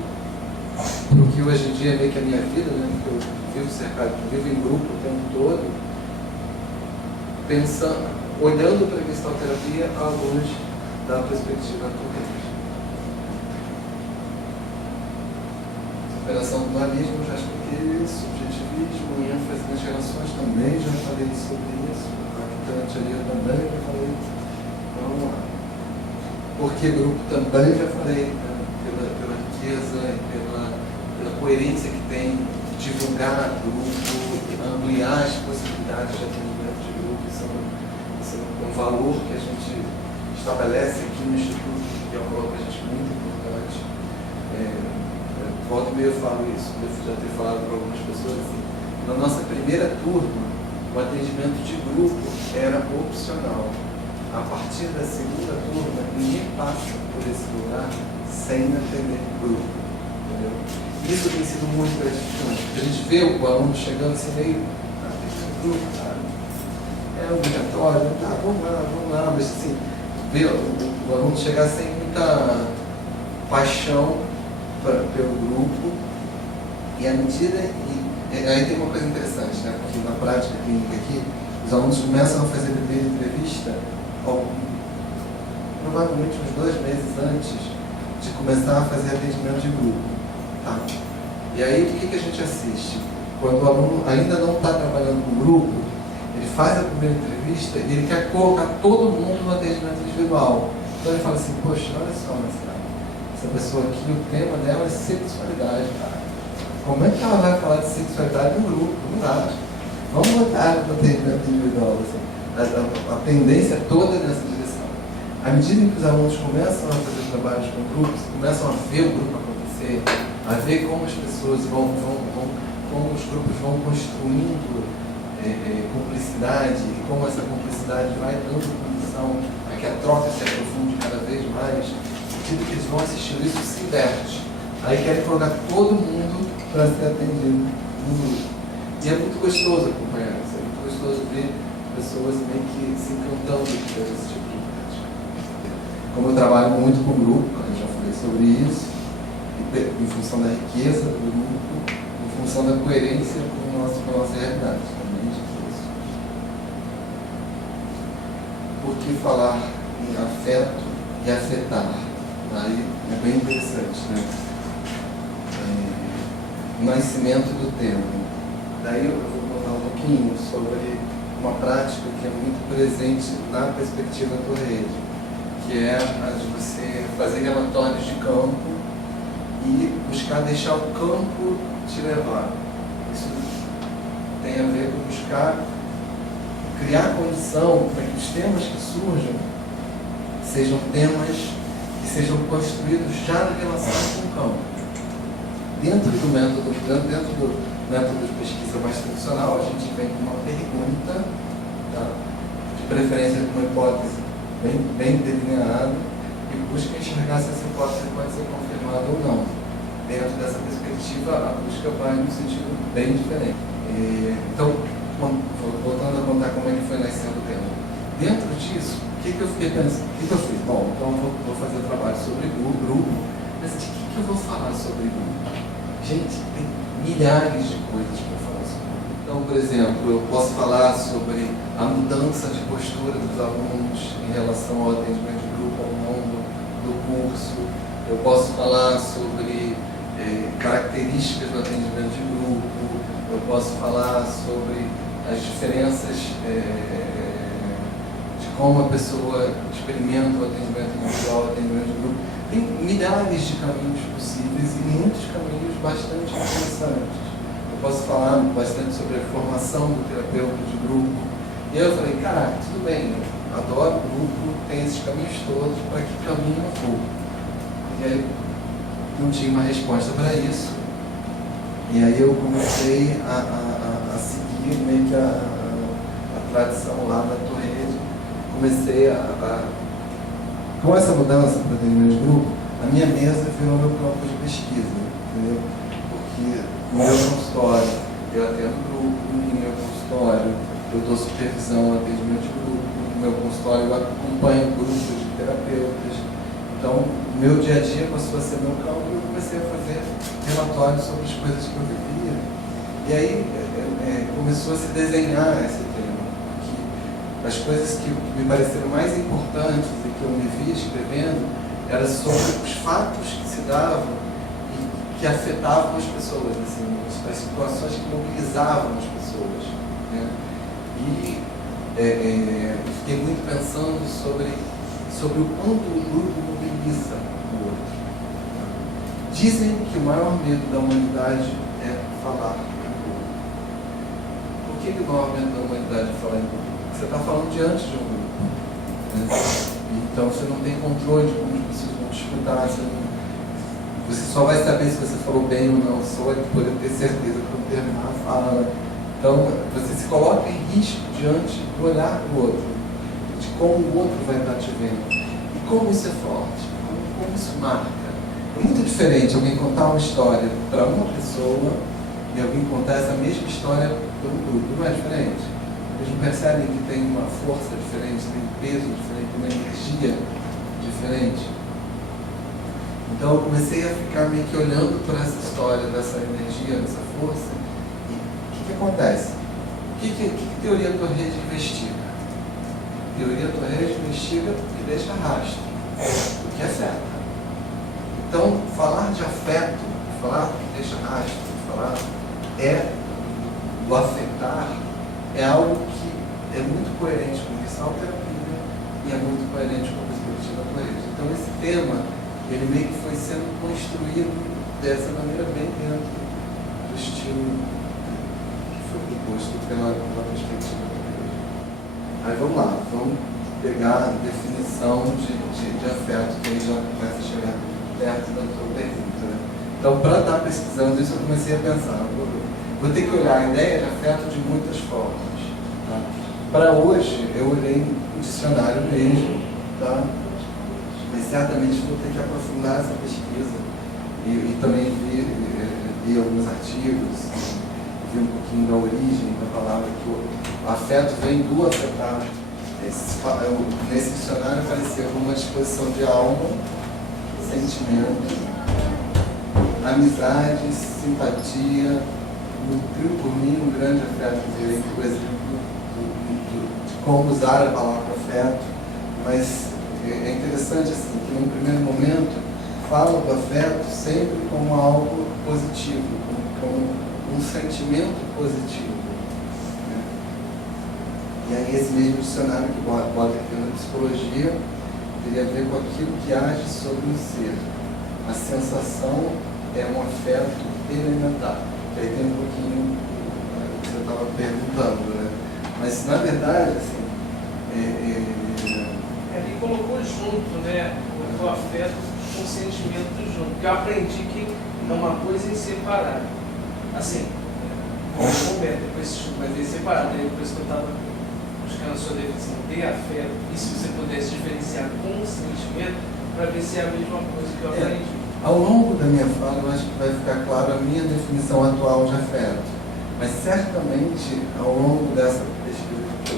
para o que hoje em dia é meio que a minha vida, né? Porque eu vivo cercado, vivo em grupo o tempo todo, pensando, olhando para a gestalterapia à luz da perspectiva atual. Superação do dualismo, já expliquei isso, subjetivismo, ênfase nas relações, também já falei sobre isso, impactante ali também já falei. Vamos lá. Porque grupo também já falei, né? pela riqueza e pela coerência que tem, divulgar grupo, ampliar as possibilidades de atendimento de grupo. Isso é um valor que a gente estabelece aqui no Instituto, que é um valor para a gente muito importante. Volta e meia eu falo isso, devo já ter falado para algumas pessoas assim. Na nossa primeira turma, o atendimento de grupo era opcional. A partir da segunda turma, ninguém passa por esse lugar sem atender grupo. Entendeu? Isso tem sido muito gratificante. A gente vê o aluno chegando assim meio, tem grupo, cara. É obrigatório, tá, vamos lá, mas assim, ver o aluno chegar sem muita paixão pelo grupo, e à medida, aí tem uma coisa interessante, né? Porque na prática clínica aqui, os alunos começam a fazer primeira entrevista provavelmente uns 2 meses antes de começar a fazer atendimento de grupo. Tá? E aí o que a gente assiste? Quando o aluno ainda não está trabalhando com grupo, ele faz a primeira entrevista e ele quer colocar todo mundo no atendimento individual. Então ele fala assim, poxa, olha só, essa pessoa aqui, o tema dela é sexualidade, cara. Como é que ela vai falar de sexualidade no grupo? Não dá. Vamos botar no atendimento individual. Assim. A tendência toda é nessa direção. À medida em que os alunos começam a fazer trabalhos com grupos, começam a ver o grupo acontecer, a ver como as pessoas como os grupos vão construindo cumplicidade, e como essa cumplicidade vai dando condição a que a troca se aprofunde cada vez mais, à medida que eles vão assistindo isso, se inverte. Aí querem colocar todo mundo para ser atendido no grupo. E é muito gostoso acompanhar isso, é muito gostoso ver pessoas meio que se encantando de fazer esse tipo de prática. Como eu trabalho muito com o grupo, eu já falei sobre isso, em função da riqueza do grupo, em função da coerência com a nossa realidade. Também isso. Por que falar em afeto e afetar? Aí é bem interessante, né? O nascimento do termo. Daí eu vou contar um pouquinho sobre uma prática que é muito presente na perspectiva do rede, que é a de você fazer relatórios de campo e buscar deixar o campo te levar. Isso tem a ver com buscar criar condição para que os temas que surjam sejam temas que sejam construídos já na relação com o campo. Dentro do método de pesquisa mais tradicional, a gente vem com uma pergunta, tá? De preferência com uma hipótese bem delineada, e busca enxergar se essa hipótese pode ser confirmada ou não. Dentro dessa perspectiva, a busca vai num sentido bem diferente. Então, voltando a contar como é que foi nascendo o tema. Dentro disso, o que eu fiquei pensando? O que eu fiz? Bom, então vou fazer um trabalho sobre o grupo, mas de que eu vou falar sobre o grupo? Gente, tem milhares de coisas para falar sobre o grupo. Então, por exemplo, eu posso falar sobre a mudança de postura dos alunos em relação ao atendimento de grupo ao longo do curso. Eu posso falar sobre características do atendimento de grupo. Eu posso falar sobre as diferenças de como a pessoa experimenta o atendimento individual, o atendimento de grupo. Tem milhares de caminhos possíveis e muitos caminhos bastante interessantes. Eu posso falar bastante sobre a formação do terapeuta de grupo. E aí eu falei, caraca, tudo bem, eu adoro o grupo, tem esses caminhos todos, para que caminho eu vou? E aí não tinha uma resposta para isso. E aí eu comecei a seguir meio que a tradição lá da Torrede. Comecei com essa mudança para atendimento de grupo, a minha mesa virou meu campo de pesquisa, entendeu? Porque no meu consultório eu atendo grupo, no meu consultório eu dou supervisão ao atendimento de grupo, no meu consultório eu acompanho grupos de terapeutas. Então, meu dia a dia passou a ser meu campo e eu comecei a fazer relatórios sobre as coisas que eu vivia. E aí começou a se desenhar esse tema. As coisas que me pareceram mais importantes e que eu me via escrevendo eram sobre os fatos que se davam e que afetavam as pessoas, assim, as situações que mobilizavam as pessoas, né? E fiquei muito pensando sobre o quanto o grupo mobiliza o outro. Dizem que o maior medo da humanidade é falar em grupo. Por que o maior medo da humanidade é falar em grupo? Você está falando diante de um grupo, né? Então você não tem controle de como as pessoas vão te escutar, você só vai saber se você falou bem ou não, só vai poder ter certeza quando terminar a fala. Então você se coloca em risco diante do olhar do outro, de como o outro vai estar te vendo. E como isso é forte, como isso marca. É muito diferente alguém contar uma história para uma pessoa e alguém contar essa mesma história para um grupo, não é diferente? Eles não percebem que tem uma força diferente, tem um peso diferente, uma energia diferente. Então eu comecei a ficar meio que olhando para essa história, dessa energia, dessa força. E o que acontece? O que teoria Torrede investiga? Teoria Torrede investiga e deixa rastro, o que afeta. Então, falar de afeto, falar que deixa rastro, falar do afetar, é algo que é muito coerente com terapia e é muito coerente com a perspectiva Torrede. Então esse tema, ele meio que foi sendo construído dessa maneira bem dentro do estilo que foi proposto pela perspectiva Torrede. Aí vamos lá, vamos pegar a definição de afeto, que aí já começa a chegar perto da tua pergunta, né? Então, para estar pesquisando isso, eu comecei a pensar, vou ter que olhar a ideia de afeto de muitas formas. Tá? Para hoje, eu olhei no dicionário mesmo, tá? Mas certamente vou ter que aprofundar essa pesquisa E também vi alguns artigos, vi um pouquinho da origem da palavra, que o afeto vem do afetar. Nesse dicionário aparecia como uma disposição de alma, sentimento, amizade, simpatia, nutriu por mim um grande afeto, por exemplo, de como usar a palavra afeto, mas é interessante assim, que num primeiro momento fala do afeto sempre como algo positivo, como um sentimento positivo. E aí esse mesmo dicionário que bota aqui na psicologia teria a ver com aquilo que age sobre o ser. A sensação é um afeto elementar. Que aí tem um pouquinho o que você estava perguntando, né? Mas na verdade, assim, ele colocou junto, né? O afeto com o sentimento junto. Porque eu aprendi que é uma coisa inseparável. Assim, no momento, depois mas é separado, depois que eu estava buscando a sua definição de afeto, e se você pudesse diferenciar com o sentimento, para ver se é a mesma coisa que eu aprendi. Ao longo da minha fala, eu acho que vai ficar claro a minha definição atual de afeto. Mas certamente, ao longo dessa pesquisa que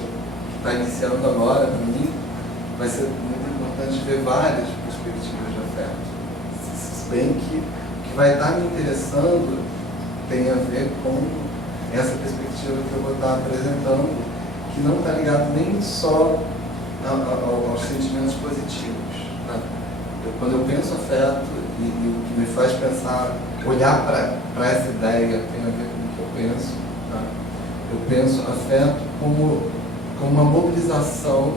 está iniciando agora, para mim, vai ser muito importante ver várias perspectivas de afeto. Se bem que o que vai estar me interessando tem a ver com essa perspectiva que eu vou estar apresentando, que não está ligado nem só aos sentimentos positivos. Né? Quando eu penso afeto, e o que me faz pensar, olhar para essa ideia tem a ver com o que eu penso. Tá? Eu penso afeto como uma mobilização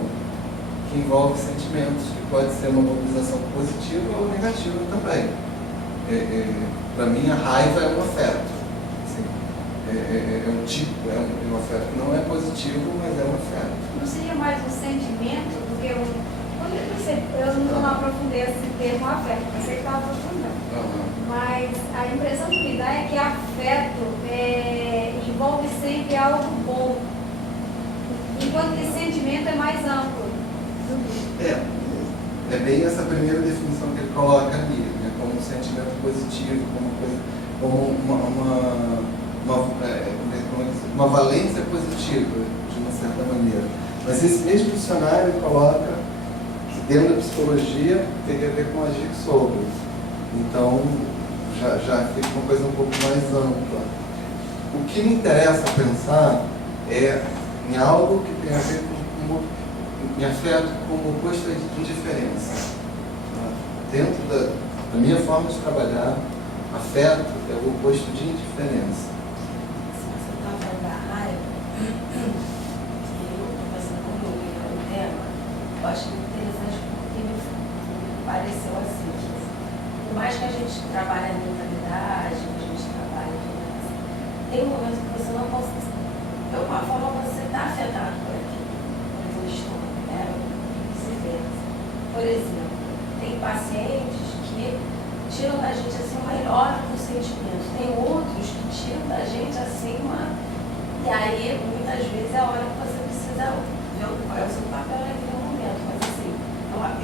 que envolve sentimentos, que pode ser uma mobilização positiva ou negativa também. Para mim, a raiva é um afeto. Assim, é um tipo, é um afeto que não é positivo, mas é um afeto. Não seria mais um sentimento do que um... Eu não aprofundei esse termo afeto, pensei que estava aprofundando. Mas a impressão que me dá é que afeto envolve sempre algo bom, enquanto que sentimento é mais amplo. É bem essa primeira definição que ele coloca ali, né? Como um sentimento positivo, como uma valência positiva, de uma certa maneira. Mas esse mesmo dicionário coloca dentro da psicologia teria a ver com agir sobre. Então, já fica uma coisa um pouco mais ampla. O que me interessa pensar é em algo que tem a ver com me afeto como oposto à indiferença. Dentro da minha forma de trabalhar, afeto é o oposto de indiferença. Se você está falando da raiva, que eu estou pensando como eu li o tema, eu acho interessante porque me pareceu assim. Por mais que a gente trabalhe a mentalidade, que a gente trabalhe tem um momento que você não consegue. De alguma forma você está afetado por aquilo, por aquele estômago, né? Vice-versa. Por exemplo, tem pacientes que tiram da gente assim o melhor dos sentimentos. Tem outros que tiram da gente assim uma. E aí, muitas vezes, é a hora que você precisa ver qual é o seu papel naquele momento. Mas assim,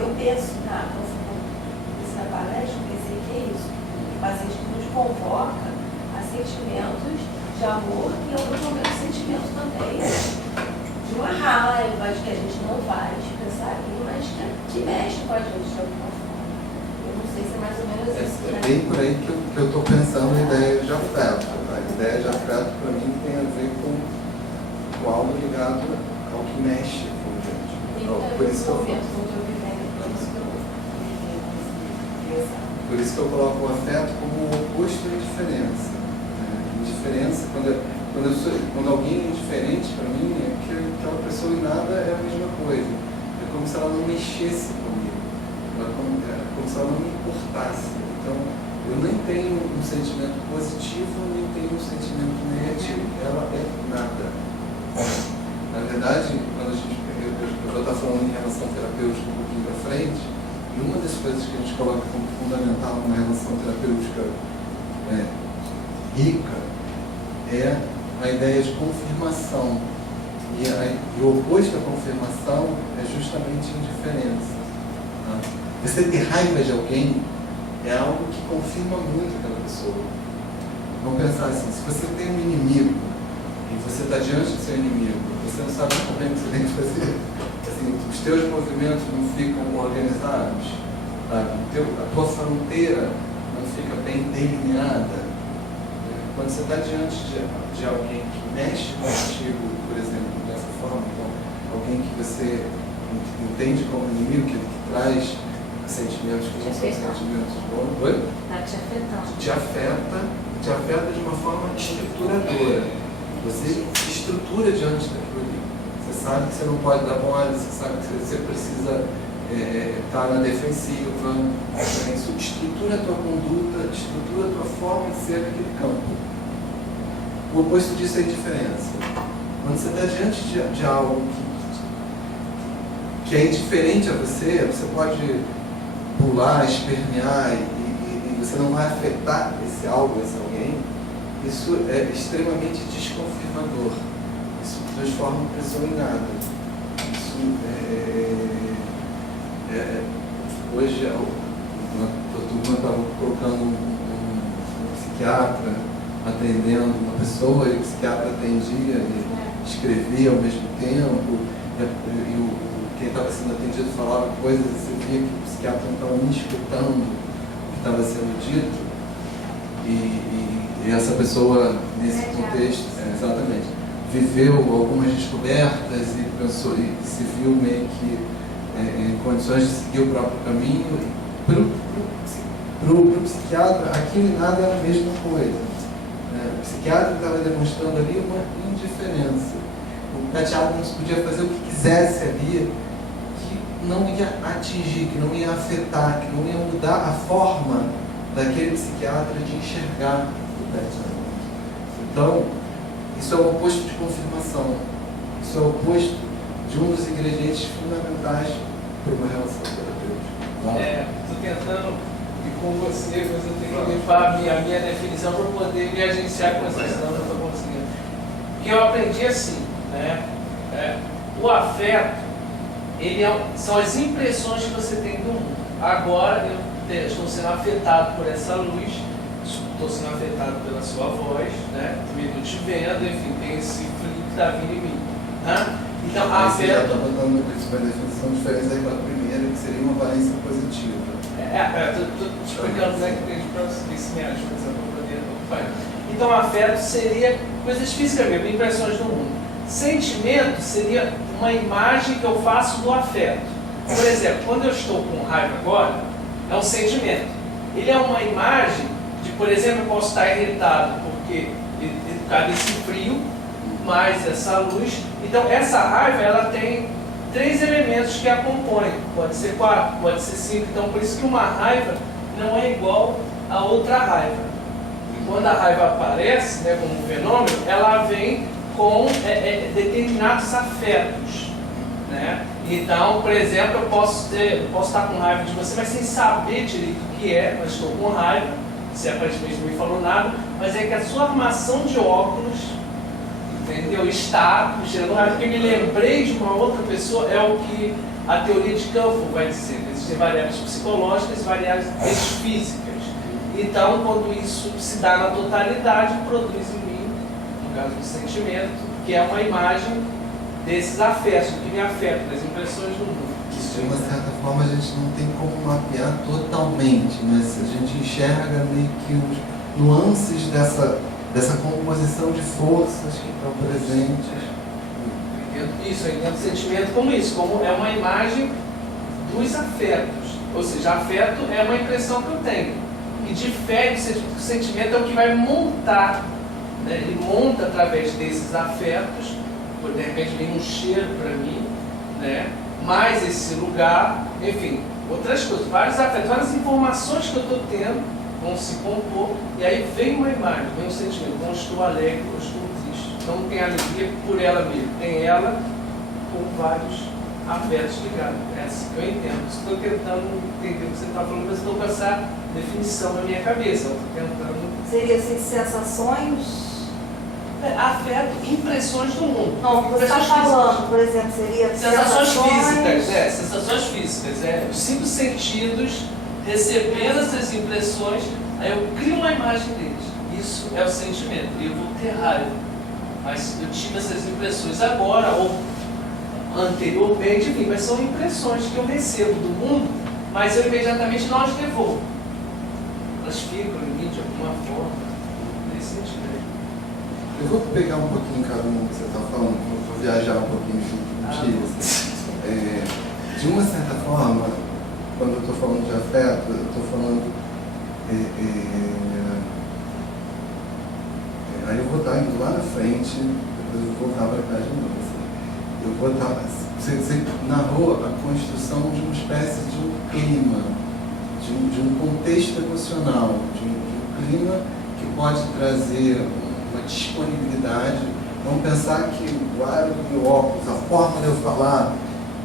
eu penso, tá? Na palestra, eu pensei que é isso. O paciente que nos convoca a sentimentos de amor e em alguns momentos sentimentos também de uma raiva, de que a gente não vai pensar aqui, mas que mexe com a gente de alguma forma. Eu não sei se é mais ou menos isso. É bem por aí que eu estou pensando a ideia de afeto. A ideia de afeto, para mim, tem a ver com algo ligado ao que mexe com a gente. Por isso que eu falo. Por isso que eu coloco o afeto como o oposto à indiferença. Indiferença, quando alguém é indiferente para mim, é que aquela pessoa e nada é a mesma coisa. É como se ela não mexesse comigo. É como se ela não me importasse. Então, eu nem tenho um sentimento positivo, nem tenho um sentimento negativo. Ela é nada. Na verdade, quando eu vou estar falando em relação terapêutica um pouquinho para frente, e uma das coisas que a gente coloca como fundamental numa relação terapêutica rica é a ideia de confirmação. E o oposto à confirmação é justamente indiferença. Tá? Você ter raiva de alguém é algo que confirma muito aquela pessoa. Vamos pensar assim, se você tem um inimigo e você está diante do seu inimigo, você não sabe como é que você tem que fazer. Assim, os teus movimentos não ficam organizados, sabe? A tua fronteira não fica bem delineada. Quando você está diante de alguém que mexe contigo, por exemplo, dessa forma, então, alguém que você entende como inimigo, que traz sentimentos que não são sentimentos bons, Está te afetando. te afeta de uma forma estruturadora. Você se estrutura diante daquilo ali. Você sabe que você não pode dar mole, você sabe que você precisa estar na defensiva. Isso estrutura a tua conduta, estrutura a tua forma de ser naquele campo. O oposto disso é a indiferença. Quando você está diante de algo que é indiferente a você, você pode pular, espernear e você não vai afetar esse algo, esse alguém. Isso é extremamente desconfirmador. Isso transforma a pessoa em nada. Isso hoje a turma estava colocando um psiquiatra atendendo uma pessoa, e o psiquiatra atendia e escrevia ao mesmo tempo, e quem estava sendo atendido falava coisas, e você via que o psiquiatra não estava nem escutando o que estava sendo dito, e essa pessoa, nesse contexto, exatamente, viveu algumas descobertas e pensou, e se viu meio que em condições de seguir o próprio caminho. Para o psiquiatra, aquilo e nada era a mesma coisa. O psiquiatra estava demonstrando ali uma indiferença. O prateado não podia fazer o que quisesse ali, que não ia atingir, que não ia afetar, que não ia mudar a forma daquele psiquiatra de enxergar o prateado. Então, isso é o oposto de confirmação. Isso é o oposto de um dos ingredientes fundamentais para uma relação terapêutica. Estou tentando ir com você, mas eu tenho que limpar a minha definição para poder me agenciar com essa senão eu não estou conseguindo. Porque eu aprendi assim, né? O afeto, são as impressões que você tem do mundo. Agora eu estou sendo afetado por essa luz, estou sendo afetado pela sua voz, né? Estou te vendo, enfim, tem esse frio que está vindo em mim. Né? Então, a Você já está dando uma definição diferente aí para a primeira, que seria uma valência positiva. Estou te explicando para ver se me ajuda para poder ocupar. Então, afeto seria coisas físicas mesmo, impressões do mundo. Sentimento seria uma imagem que eu faço do afeto. Por exemplo, quando eu estou com raiva agora, é um sentimento. Ele é uma imagem de, por exemplo, eu posso estar irritado porque por causa desse frio, mais essa luz. Então, essa raiva, ela tem 3 elementos que a compõem. Pode ser 4, pode ser 5. Então, por isso que uma raiva não é igual a outra raiva. E quando a raiva aparece, né, como um fenômeno, ela vem com determinados afetos. Né? Então, por exemplo, eu posso estar com raiva de você, mas sem saber direito o que é, mas estou com raiva, você aparentemente não me falou nada, mas é que a sua armação de óculos, entendeu? Está gerando raiva, porque me lembrei de uma outra pessoa, é o que a teoria de campo vai dizer. Existem variáveis psicológicas e variáveis físicas. Então, quando isso se dá na totalidade, produz em mim, no caso do sentimento, que é uma imagem desses afetos, do que me afeta, das impressões do mundo. De uma certa forma a gente não tem como mapear totalmente, mas a gente enxerga meio que os nuances dessa composição de forças que estão presentes. Isso, eu entendo sentimento como isso, como é uma imagem dos afetos. Ou seja, afeto é uma impressão que eu tenho. E difere o sentimento é o que vai montar. Né? Ele monta através desses afetos, de repente vem um cheiro para mim, né? Mais esse lugar, enfim, outras coisas, vários afetos, várias informações que eu estou tendo vão se compor, e aí vem uma imagem, vem um sentimento, não estou alegre, não estou triste, não tem alegria por ela mesma, tem ela com vários afetos ligados. É assim que eu entendo. Estou tentando entender o que você está falando, mas estou com essa definição na minha cabeça. Estou tentando. Seria assim, sensações? Afeto, impressões do mundo. Não, você está falando, por exemplo, seria sensações físicas, sensações físicas, os 5 sentidos recebendo essas impressões, aí eu crio uma imagem deles. Isso é o sentimento. E eu vou ter raiva. Mas eu tive essas impressões agora, ou anteriormente, enfim, mas são impressões que eu recebo do mundo, mas eu imediatamente não as devolvo. Elas ficam em mim de alguma forma, nesse sentido. Eu vou pegar um pouquinho cada um que você está falando, vou viajar um pouquinho contigo. De uma certa forma, quando eu estou falando de afeto, eu estou falando. Aí eu vou estar indo lá na frente, depois eu vou voltar para cá de novo. Eu vou estar. Você narrou a construção de uma espécie de um clima, de um contexto emocional, de um clima que pode trazer uma disponibilidade. Vamos pensar que o aro do meu óculos, a forma de eu falar,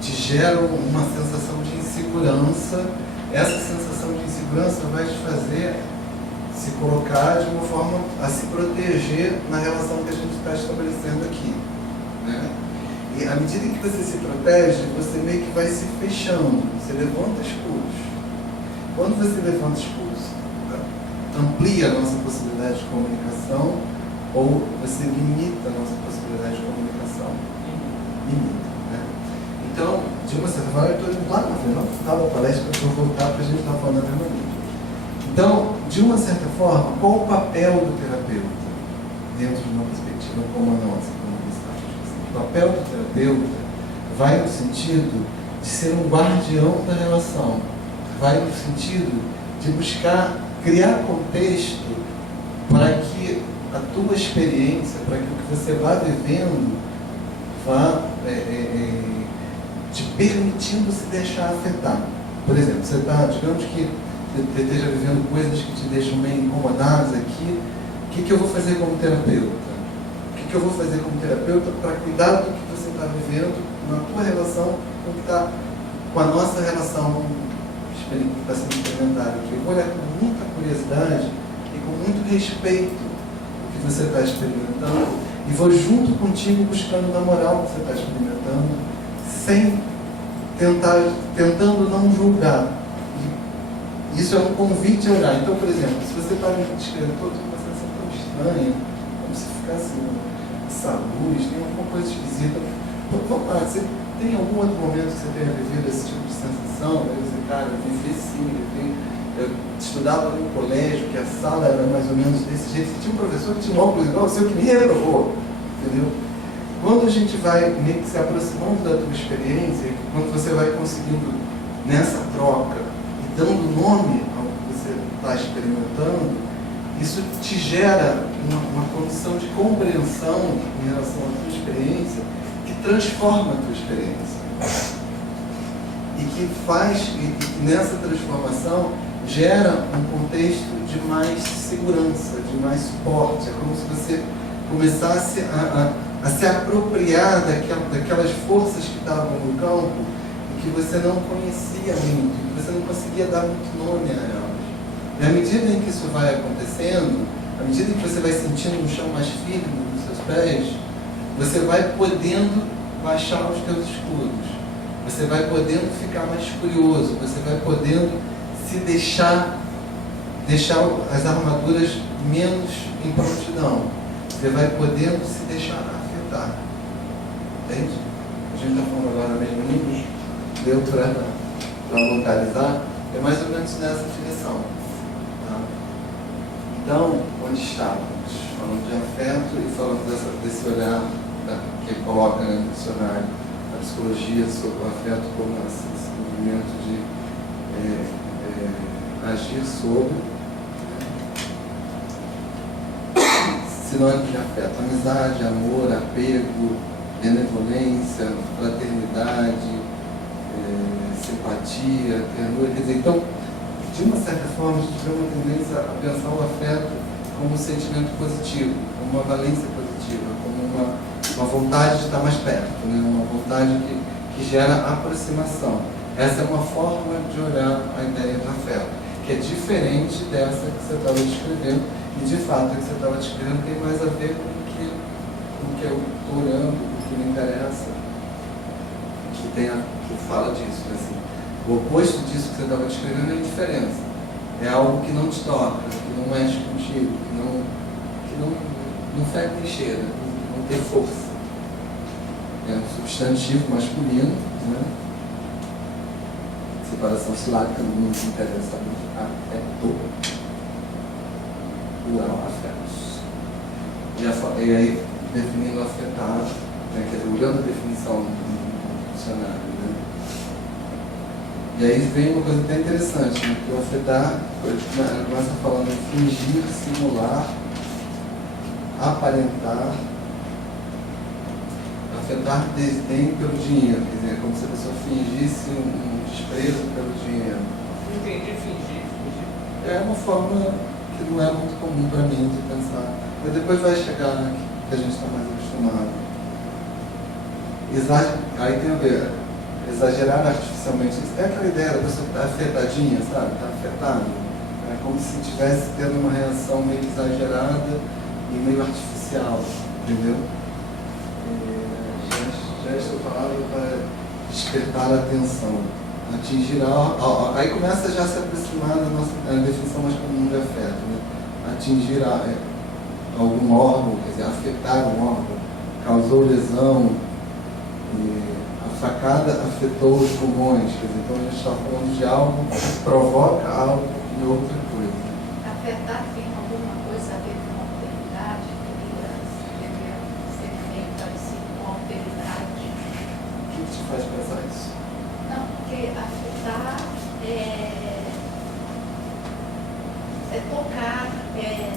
te gera uma sensação de insegurança. Essa sensação de insegurança vai te fazer se colocar de uma forma a se proteger na relação que a gente está estabelecendo aqui, né? E à medida que você se protege, você meio que vai se fechando, você levanta escudos. Quando você levanta escudos, amplia a nossa possibilidade de comunicação, ou você limita a nossa possibilidade de comunicação. Limita, né? Então, de uma certa forma, eu estou indo lá no final da palestra para eu voltar para a gente estar falando a mesma língua. Então, de uma certa forma, qual o papel do terapeuta dentro de uma perspectiva como a nossa? O papel do terapeuta vai no sentido de ser um guardião da relação, vai no sentido de buscar criar contexto para que a tua experiência, para que o que você vá vivendo, vá te permitindo se deixar afetar. Por exemplo, você está, digamos que você esteja vivendo coisas que te deixam meio incomodadas aqui, o que eu vou fazer como terapeuta? O que eu vou fazer como terapeuta para cuidar do que você está vivendo na tua relação com a nossa relação que está sendo experimentada aqui? Eu vou olhar com muita curiosidade e com muito respeito o que você está experimentando e vou junto contigo buscando na moral o que você está experimentando, tentando não julgar. Isso é um convite a olhar. Então, por exemplo, se você está me descrevendo toda uma sensação tão estranha, como se ficasse essa luz, tem alguma coisa esquisita. Vamos lá, você tem algum outro momento que você tenha vivido esse tipo de sensação? Eu dizer, cara, eu vivi sim, eu estudava no colégio, que a sala era mais ou menos desse jeito. Tinha um professor que tinha um óculos igual o seu que me reprovou, entendeu? Quando a gente vai meio que se aproximando da tua experiência, quando você vai conseguindo nessa troca, dando nome ao que você está experimentando, isso te gera uma condição de compreensão em relação à tua experiência que transforma a tua experiência. E que nessa transformação, gera um contexto de mais segurança, de mais suporte. É como se você começasse a se apropriar daquelas forças que estavam no campo que você não conhecia muito, que você não conseguia dar muito nome a elas. E à medida em que isso vai acontecendo, à medida que você vai sentindo um chão mais firme nos seus pés, você vai podendo baixar os teus escudos, você vai podendo ficar mais curioso, você vai podendo se deixar as armaduras menos em prontidão, você vai podendo se deixar afetar. Entende? A gente está falando agora mesmo nível. Deu para localizar, é mais ou menos nessa direção. Tá? Então, onde estávamos? Falando de afeto e falando desse olhar que ele coloca no dicionário, a psicologia sobre o afeto como esse movimento de agir sobre. Sinônimo de afeto: amizade, amor, apego, benevolência, fraternidade, simpatia, ternura. Quer dizer, então, de uma certa forma, a gente tem uma tendência a pensar o afeto como um sentimento positivo, como uma valência positiva, como uma vontade de estar mais perto, né? Uma vontade que gera aproximação. Essa é uma forma de olhar a ideia de afeto, que é diferente dessa que você estava descrevendo, e de fato a que você estava descrevendo tem mais a ver com o que eu estou olhando, o que me interessa, que fala disso, assim. O oposto disso que você estava descrevendo é indiferença. É algo que não te toca, que não mexe contigo, que não fede nem cheira, não tem força. É um substantivo masculino, né? Separação silábica não nos interessa muito. Afeto, plural, afetos. E aí, definindo afetar, né? Quer dizer, olhando a definição do dicionário, né? E aí vem uma coisa até interessante, né? Que o afetar, começa falando fingir, simular, aparentar, afetar desdém pelo dinheiro, quer dizer, como se a pessoa fingisse um desprezo pelo dinheiro. Não entendi, fingir. É uma forma que não é muito comum para mim de pensar, mas depois vai chegar aqui, que a gente está mais acostumado. Aí tem a ver, exagerar artificialmente, é aquela ideia da pessoa que está afetadinha, sabe? Está afetada. É como se estivesse tendo uma reação meio exagerada e meio artificial, entendeu? Essa palavra para despertar a atenção, atingir aí começa já a se aproximar da nossa definição mais comum de afeto, né? Atingir algum órgão, quer dizer, afetar um órgão, causou lesão, a facada afetou os pulmões, quer dizer, então a gente está falando de algo que provoca algo em outra coisa. Afetar tem alguma coisa a ver com alteridade? Deveria ser meio parecido com alteridade. O que te faz pensar isso? Não, porque afetar é tocar, é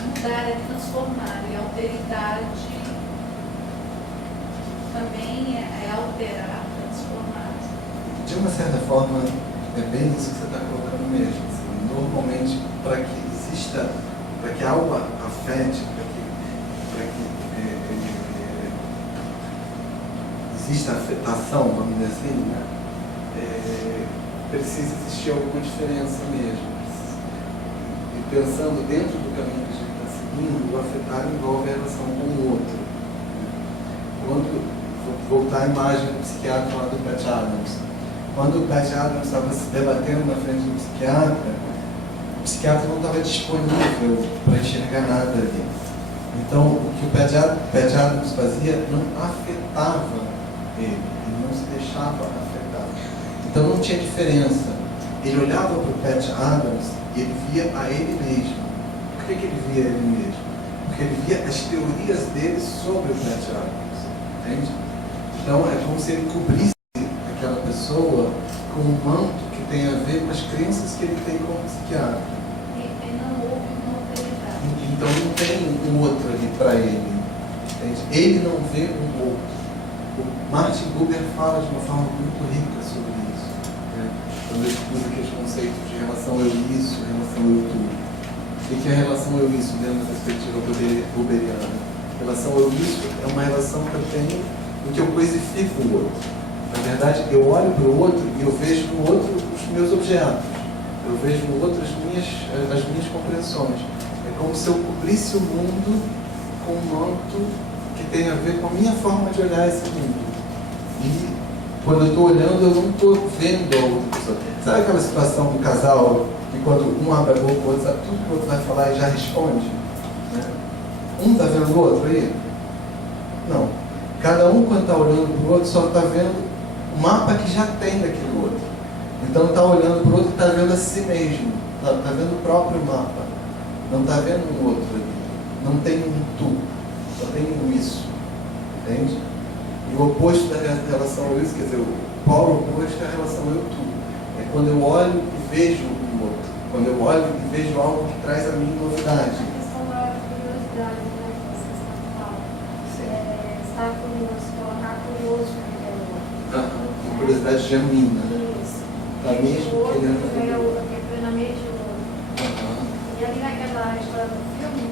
mudar, é transformar. E alteridade também é alterar, transformar. De uma certa forma, é bem isso que você está colocando mesmo. Assim, normalmente, para que exista, para que algo afete, para que exista afetação, vamos dizer assim, né? Precisa existir alguma diferença mesmo. E pensando dentro do caminho que a gente está seguindo, o afetar envolve a relação com o outro. Quando voltar à imagem do psiquiatra lá do Pat Adams. Quando o Pat Adams estava se debatendo na frente do psiquiatra, o psiquiatra não estava disponível para enxergar nada ali. Então, o que o Pat Adams fazia não afetava ele não se deixava afetar. Então não tinha diferença. Ele olhava para o Pat Adams e ele via a ele mesmo. Por que ele via ele mesmo? Porque ele via as teorias dele sobre o Pat Adams. Entende? Então é como se ele cobrisse aquela pessoa com um manto que tem a ver com as crenças que ele tem como psiquiatra. E não houve uma alteridade. Então não tem um outro ali para ele. Entende? Ele não vê um outro. O Martin Buber fala de uma forma muito rica sobre isso. Né? Quando ele usa aqueles conceitos de relação eu-isso, relação eu-tu. O que é a relação eu-isso dentro da perspectiva buberiana? Relação eu-isso é uma relação que eu tenho em que eu coisifico o outro. Na verdade, eu olho para o outro e eu vejo no outro os meus objetos. Eu vejo no outro as minhas compreensões. É como se eu cobrisse o mundo com um manto que tem a ver com a minha forma de olhar esse mundo. E quando eu estou olhando, eu não estou vendo a outra pessoa. Sabe aquela situação do casal que quando um abre a boca, o outro sabe tudo que o outro vai falar e já responde? Né? Um está vendo o outro aí? Não. Cada um, quando está olhando para o outro, só está vendo o mapa que já tem daquele outro. Então está olhando para o outro e está vendo a si mesmo. Está vendo o próprio mapa. Não está vendo um outro ali. Não tem um tu. Só tem um isso. Entende? E o oposto da relação ao isso, quer dizer, o polo oposto é a relação eu-tu. É quando eu olho e vejo o outro. Quando eu olho e vejo algo que traz a mim novidade. A questão da curiosidade, né, que vocês estão falando. Estar curioso, colocar curioso para aquele outro. Uma curiosidade genuína, né? Isso. Tá mesmo querendo saber. Plenamente o outro. E ali naquela história do filme,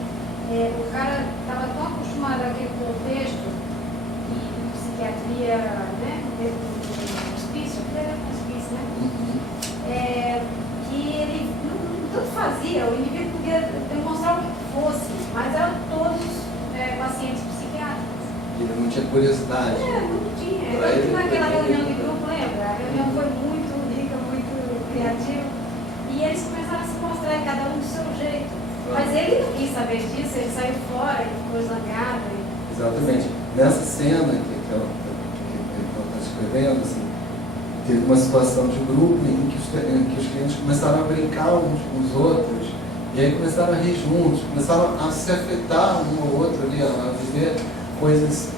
o cara estava tão acostumado àquele contexto e psiquiatria, né, hospício, que era hospício, né? Que ele não tanto fazia, o indivíduo podia demonstrar o que fosse, mas eram todos pacientes psiquiátricos. Ele não tinha curiosidade. Não tinha. Pra ele, Naquela foi reunião de muito. grupo, lembra? A reunião foi muito rica, Mas ele não quis saber disso, ele saiu fora, ele ficou zangado. Exatamente. Nessa cena que ela está escrevendo, assim, teve uma situação de grupo em que os clientes começaram a brincar uns com os outros, e aí começaram a rir juntos, começaram a se afetar um ao outro ali, a viver coisas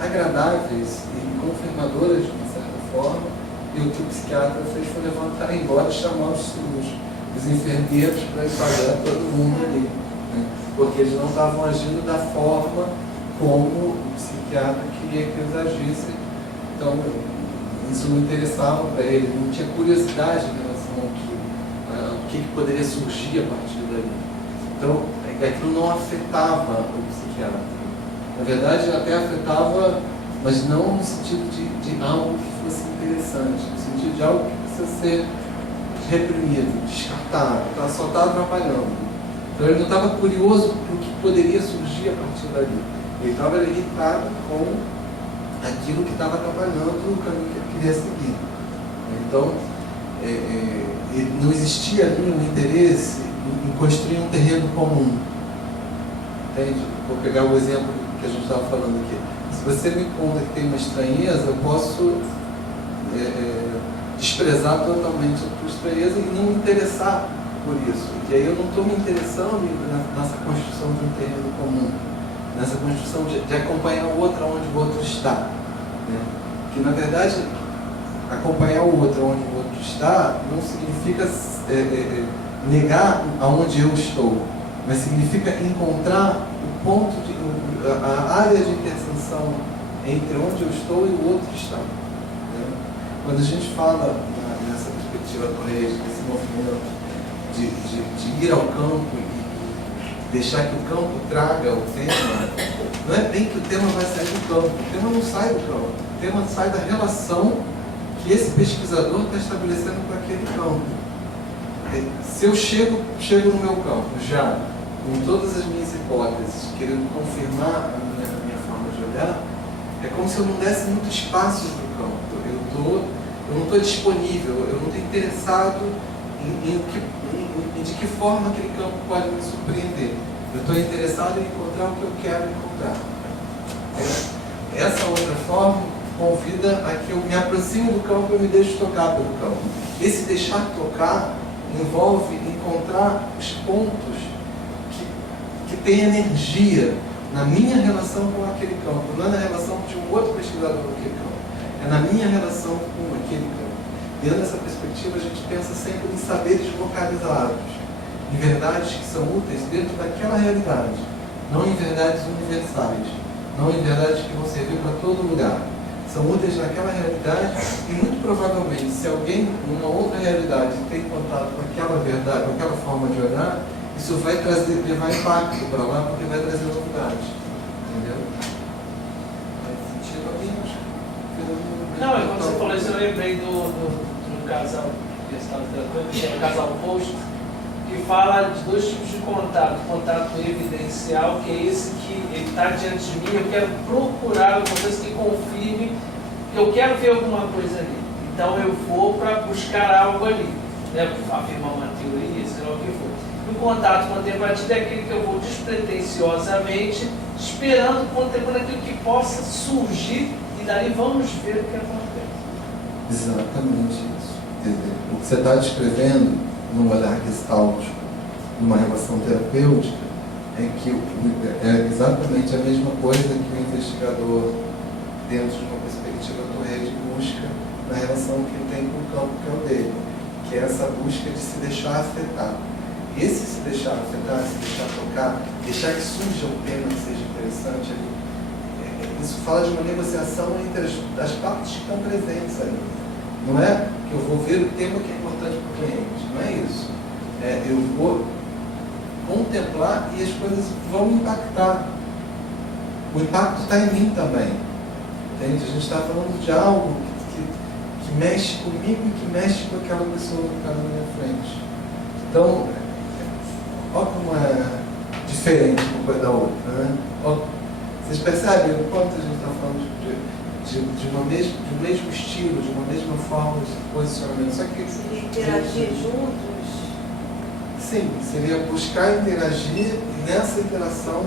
agradáveis e confirmadoras de uma certa forma, e o que o psiquiatra fez foi levantar e ir embora e chamar os enfermeiros para enquadrar todo mundo ali, né? Porque eles não estavam agindo da forma como o psiquiatra queria que eles agissem. Então, isso não interessava para ele, não tinha curiosidade em relação ao que poderia surgir a partir dali. Então, aquilo não afetava o psiquiatra. Na verdade, até afetava, mas não no sentido de algo que fosse interessante, no sentido de algo que precisa ser reprimido, descartado, só está atrapalhando. Então ele não estava curioso para o que poderia surgir a partir dali. Ele estava irritado com aquilo que estava atrapalhando o caminho que ele queria seguir. Então, não existia ali um interesse em construir um terreno comum. Entende? Vou pegar o exemplo que a gente estava falando aqui. Se você me conta que tem uma estranheza, eu posso desprezar totalmente a tua estranheza e não me interessar por isso. E aí eu não estou me interessando nessa construção de um terreno comum, nessa construção de acompanhar o outro onde o outro está. Né? Que na verdade, acompanhar o outro onde o outro está não significa negar aonde eu estou, mas significa encontrar o ponto a área de interseção entre onde eu estou e o outro está. Né? Quando a gente fala nessa perspectiva correta, desse movimento de ir ao campo e deixar que o campo traga o tema, não é bem que o tema vai sair do campo, o tema não sai do campo, o tema sai da relação que esse pesquisador está estabelecendo com aquele campo. Se eu chego no meu campo já com todas as minhas hipóteses, querendo confirmar a minha forma de olhar, é como se eu não desse muito espaço para o campo. Eu não estou disponível, eu não estou interessado em de que forma aquele campo pode me surpreender. Eu estou interessado em encontrar o que eu quero encontrar. Essa outra forma convida a que eu me aproxime do campo e eu me deixe tocar pelo campo. Esse deixar tocar envolve encontrar os pontos que tem energia na minha relação com aquele campo, não é na relação de um outro pesquisador com aquele campo, é na minha relação com aquele campo. Dentro dessa perspectiva, a gente pensa sempre em saberes localizados, em verdades que são úteis dentro daquela realidade, não em verdades universais, não em verdades que vão servir para todo lugar. São úteis naquela realidade e, muito provavelmente, se alguém numa outra realidade tem contato com aquela verdade, com aquela forma de olhar, isso vai levar impacto para lá, porque vai trazer novidade. Entendeu? Faz sentido alguém? Não, quando você falou isso, eu lembrei do casal que estava tratando, que é o casal oposto, que fala de dois tipos de contato. Contato evidencial, que é esse que ele está diante de mim, eu quero procurar alguma coisa que confirme que eu quero ver alguma coisa ali. Então eu vou para buscar algo ali, né? Afirmar uma teoria, sei lá o que for. O contato contemplativo é aquele que eu vou despretensiosamente, contemplando aquilo que possa surgir, e dali vamos ver o que acontece. Exatamente isso. O que você está descrevendo num olhar gestáltico, numa relação terapêutica, é que é exatamente a mesma coisa que o investigador, dentro de uma perspectiva do Rede, busca na relação que ele tem com o campo que é o dele, que é essa busca de se deixar afetar. Esse se deixar afetar, se deixar tocar, deixar que surja um tema que seja interessante ali, isso fala de uma negociação entre as partes que estão presentes ali. Não é que eu vou ver o tema que é importante para o cliente, não é isso. Eu vou contemplar e as coisas vão impactar. O impacto está em mim também. Entende? A gente está falando de algo que mexe comigo e que mexe com aquela pessoa que está na minha frente. Então, olha como é diferente uma coisa da outra, né? Vocês percebem o quanto a gente está falando de de um mesmo estilo, de uma mesma forma de posicionamento. Só que Seria interagir juntos? sim, seria buscar interagir e nessa interação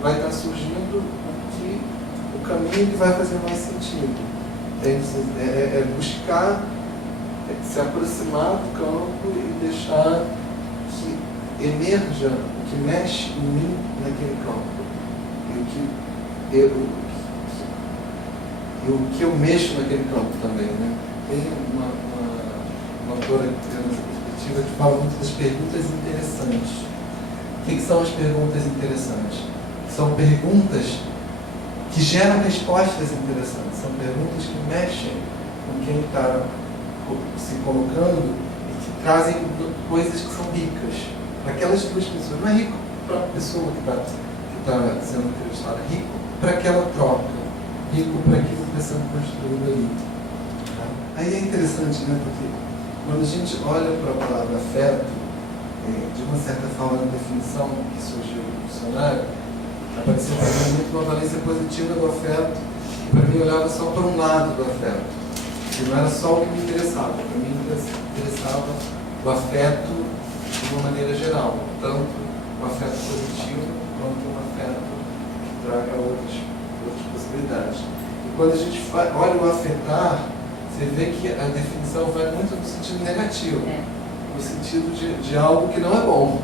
vai estar surgindo o caminho que vai fazer mais sentido. É buscar se aproximar do campo e deixar que emerja o que mexe em mim naquele campo. E o que eu mexo naquele campo também. Né? Tem uma autora que tem essa perspectiva que fala muito das perguntas interessantes. O que são as perguntas interessantes? São perguntas que geram respostas interessantes. São perguntas que mexem com quem está se colocando e que trazem coisas que são ricas para aquelas duas pessoas. Não é rico para a pessoa que está sendo entrevistada, é rico para aquela troca, rico para aquilo que está sendo construído ali. Tá? Aí é interessante, né? Porque quando a gente olha para a palavra afeto, de uma certa forma, na definição que surgiu no dicionário, apareceu para mim muito uma valência positiva do afeto, que para mim olhava só para um lado do afeto, que não era só o que me interessava, para mim interessava o afeto de uma maneira geral, tanto o afeto positivo quanto o afeto que traga outras possibilidades. E quando a gente olha o afetar, você vê que a definição vai muito no sentido negativo, no sentido de algo que não é bom.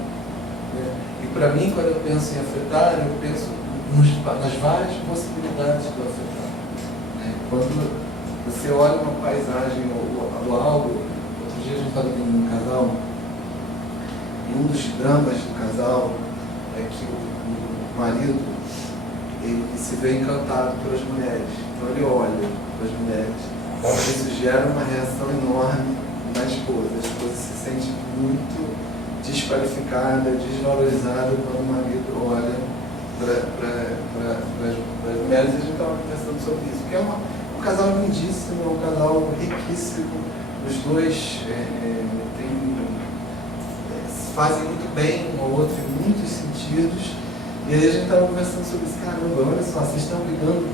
Né? E para mim, quando eu penso em afetar, eu penso nas várias possibilidades do afetar. Né? Quando você olha uma paisagem ou algo, outro dia a gente estava vendo um casal, e um dos dramas do casal é que o marido ele se vê encantado pelas mulheres. Então ele olha para as mulheres. Isso gera uma reação enorme na esposa. A esposa se sente muito desqualificada, desvalorizada quando o marido olha para as mulheres. A gente estava conversando sobre isso, porque é um casal lindíssimo, é um casal riquíssimo. Os dois fazem muito bem um ao outro em muitos sentidos. E aí a gente estava conversando sobre isso. Caramba, olha só, vocês estão brigando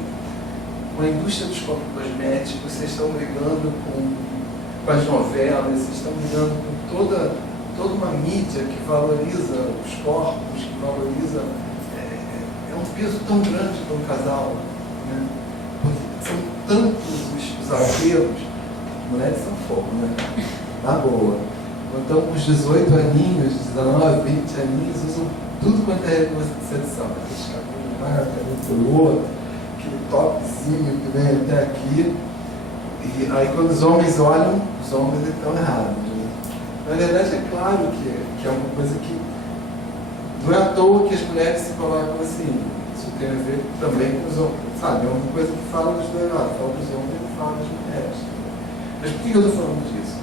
com a indústria dos cosméticos, vocês estão brigando com as novelas, vocês estão brigando com toda uma mídia que valoriza os corpos, que valoriza... É um peso tão grande para um casal, né? Porque são tantos os apelos. As mulheres são fogo, né? Na boa. Então, com os 18 aninhos, 19, 20 aninhos, usam tudo quanto é recurso de sedução. Aqueles cabelos lá, cabelo coroa, aquele topzinho que vem até aqui. E aí, quando os homens olham, os homens estão errados. Né? Na verdade, é claro que é uma coisa que não é à toa que as mulheres se colocam assim. Isso tem a ver também com os homens. Sabe, é uma coisa que fala dos dois lados, fala dos homens e fala das mulheres. Mas por que eu estou falando disso?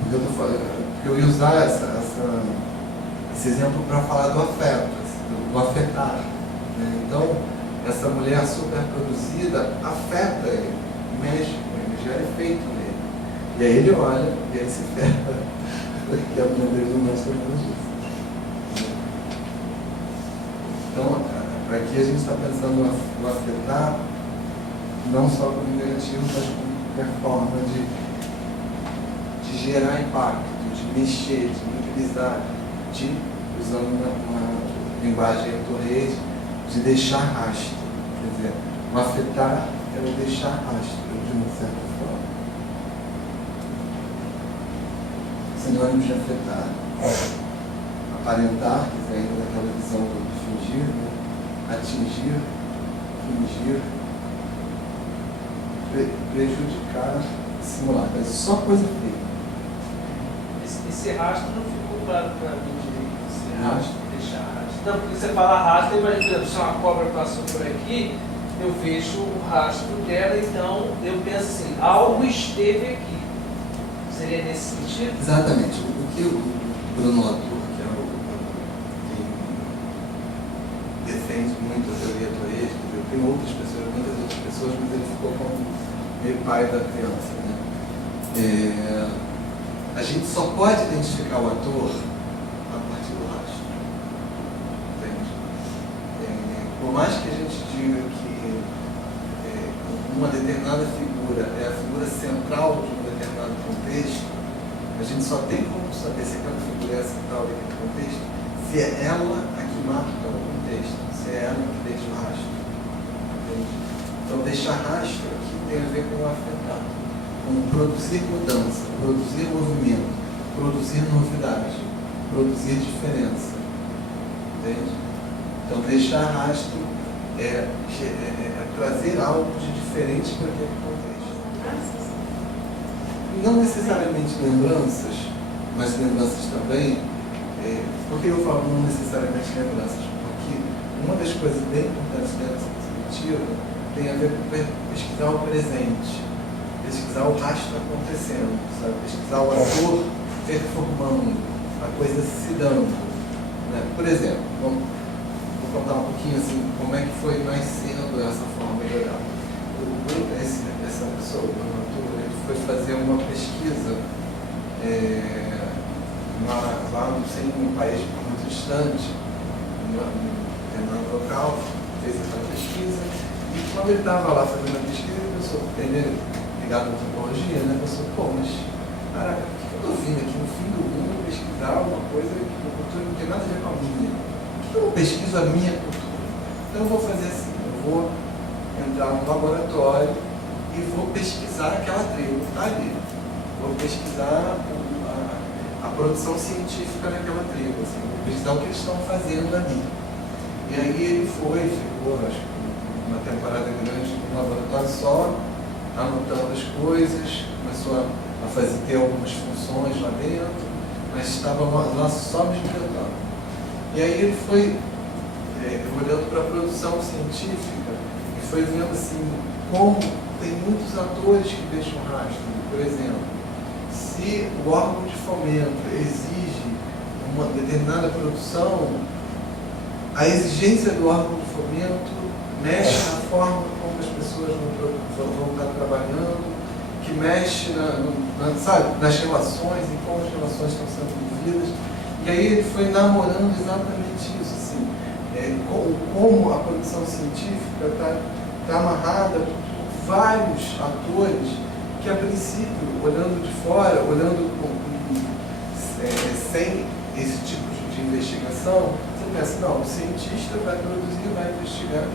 Porque eu ia usar esse exemplo para falar do afeto, do afetar. Né? Então, essa mulher super produzida afeta ele, mexe com ele, gera efeito nele. E aí ele olha e aí se afeta. Porque a mulher dele não mexe com isso. Então, aqui a gente está pensando no afetar, não só como negativo, mas como qualquer forma de gerar impacto, de mexer, de mobilizar, usando uma linguagem Torres, de deixar rastro. Quer dizer, o afetar é o deixar rastro, de uma certa forma. Sinônimo de afetar. Aparentar, que vem daquela visão do fingir, né? Atingir, fingir, prejudicar, simular. Mas só coisa feia. Esse rastro não ficou claro para mim direito. Esse rastro, deixar rastro. Não, porque você fala rastro, eu imagino, se uma cobra passou por aqui, eu vejo o rastro dela, então eu penso assim, algo esteve aqui. Seria nesse sentido? Exatamente. O que o Bruno Latour, que é quem defende muito a teoria Torres, tem muitas outras pessoas, mas ele ficou como meio pai da criança, né? A gente só pode identificar o ator a partir do rastro. Entende? Por mais que a gente diga que uma determinada figura é a figura central de um determinado contexto, a gente só tem como saber se aquela figura é a central daquele contexto se é ela a que marca o contexto, se é ela que deixa o rastro. Entende? Então, deixar rastro aqui tem a ver com afetar, com produzir mudança, produzir movimento, produzir novidade, produzir diferença. Entende? Então, deixar rastro é trazer algo de diferente para aquele contexto. Não necessariamente lembranças, mas lembranças também. Por que eu falo não necessariamente lembranças? Porque uma das coisas bem importantes dessa perspectiva tem a ver com pesquisar o presente, pesquisar o rastro acontecendo, sabe? Pesquisar o ator performando, a coisa se dando. Né? Por exemplo, vou contar um pouquinho assim, como é que foi nascendo essa forma de olhar. Essa pessoa, o Arthur, ele foi fazer uma pesquisa lá não sei, em um país muito distante, no local, fez essa pesquisa, e quando ele estava lá fazendo a pesquisa, ele pensou, ele ligado à antropologia, né? Pensou, pô, mas caraca, por que eu estou vindo aqui no fim do mundo pesquisar uma coisa que a cultura não tem nada a ver com a minha? Por que eu não pesquiso a minha cultura? Então eu vou fazer assim, eu vou entrar no laboratório e vou pesquisar aquela tribo que está ali. Vou pesquisar a produção científica naquela tribo, assim, vou pesquisar o que eles estão fazendo ali. E aí ele ficou, acho que uma temporada grande no laboratório só, anotando as coisas, começou a ter algumas funções lá dentro, mas estava lá só bibliotecando. E aí ele foi olhando para a produção científica e foi vendo assim, como tem muitos atores que deixam rastro. Por exemplo, se o órgão de fomento exige uma determinada produção, a exigência do órgão de fomento mexe na forma como as pessoas vão estar trabalhando, que mexe nas relações e como as relações estão sendo vividas. E aí ele foi namorando exatamente isso, assim, como a produção científica está amarrada por vários atores que, a princípio, olhando de fora, sem esse tipo de investigação, você pensa, não, o cientista vai produzir, vai investigar.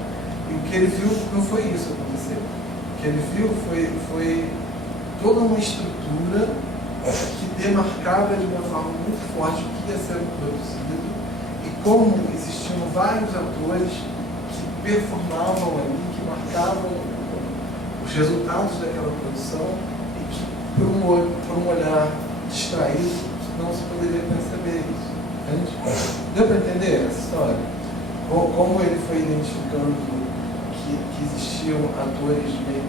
E o que ele viu não foi isso acontecer. O que ele viu foi toda uma estrutura que demarcava de uma forma muito forte o que ia sendo produzido e como existiam vários atores que performavam ali, que marcavam os resultados daquela produção e que, por um olhar distraído, não se poderia perceber isso. Entende? Deu para entender essa história? Como ele foi identificando que existiam atores meio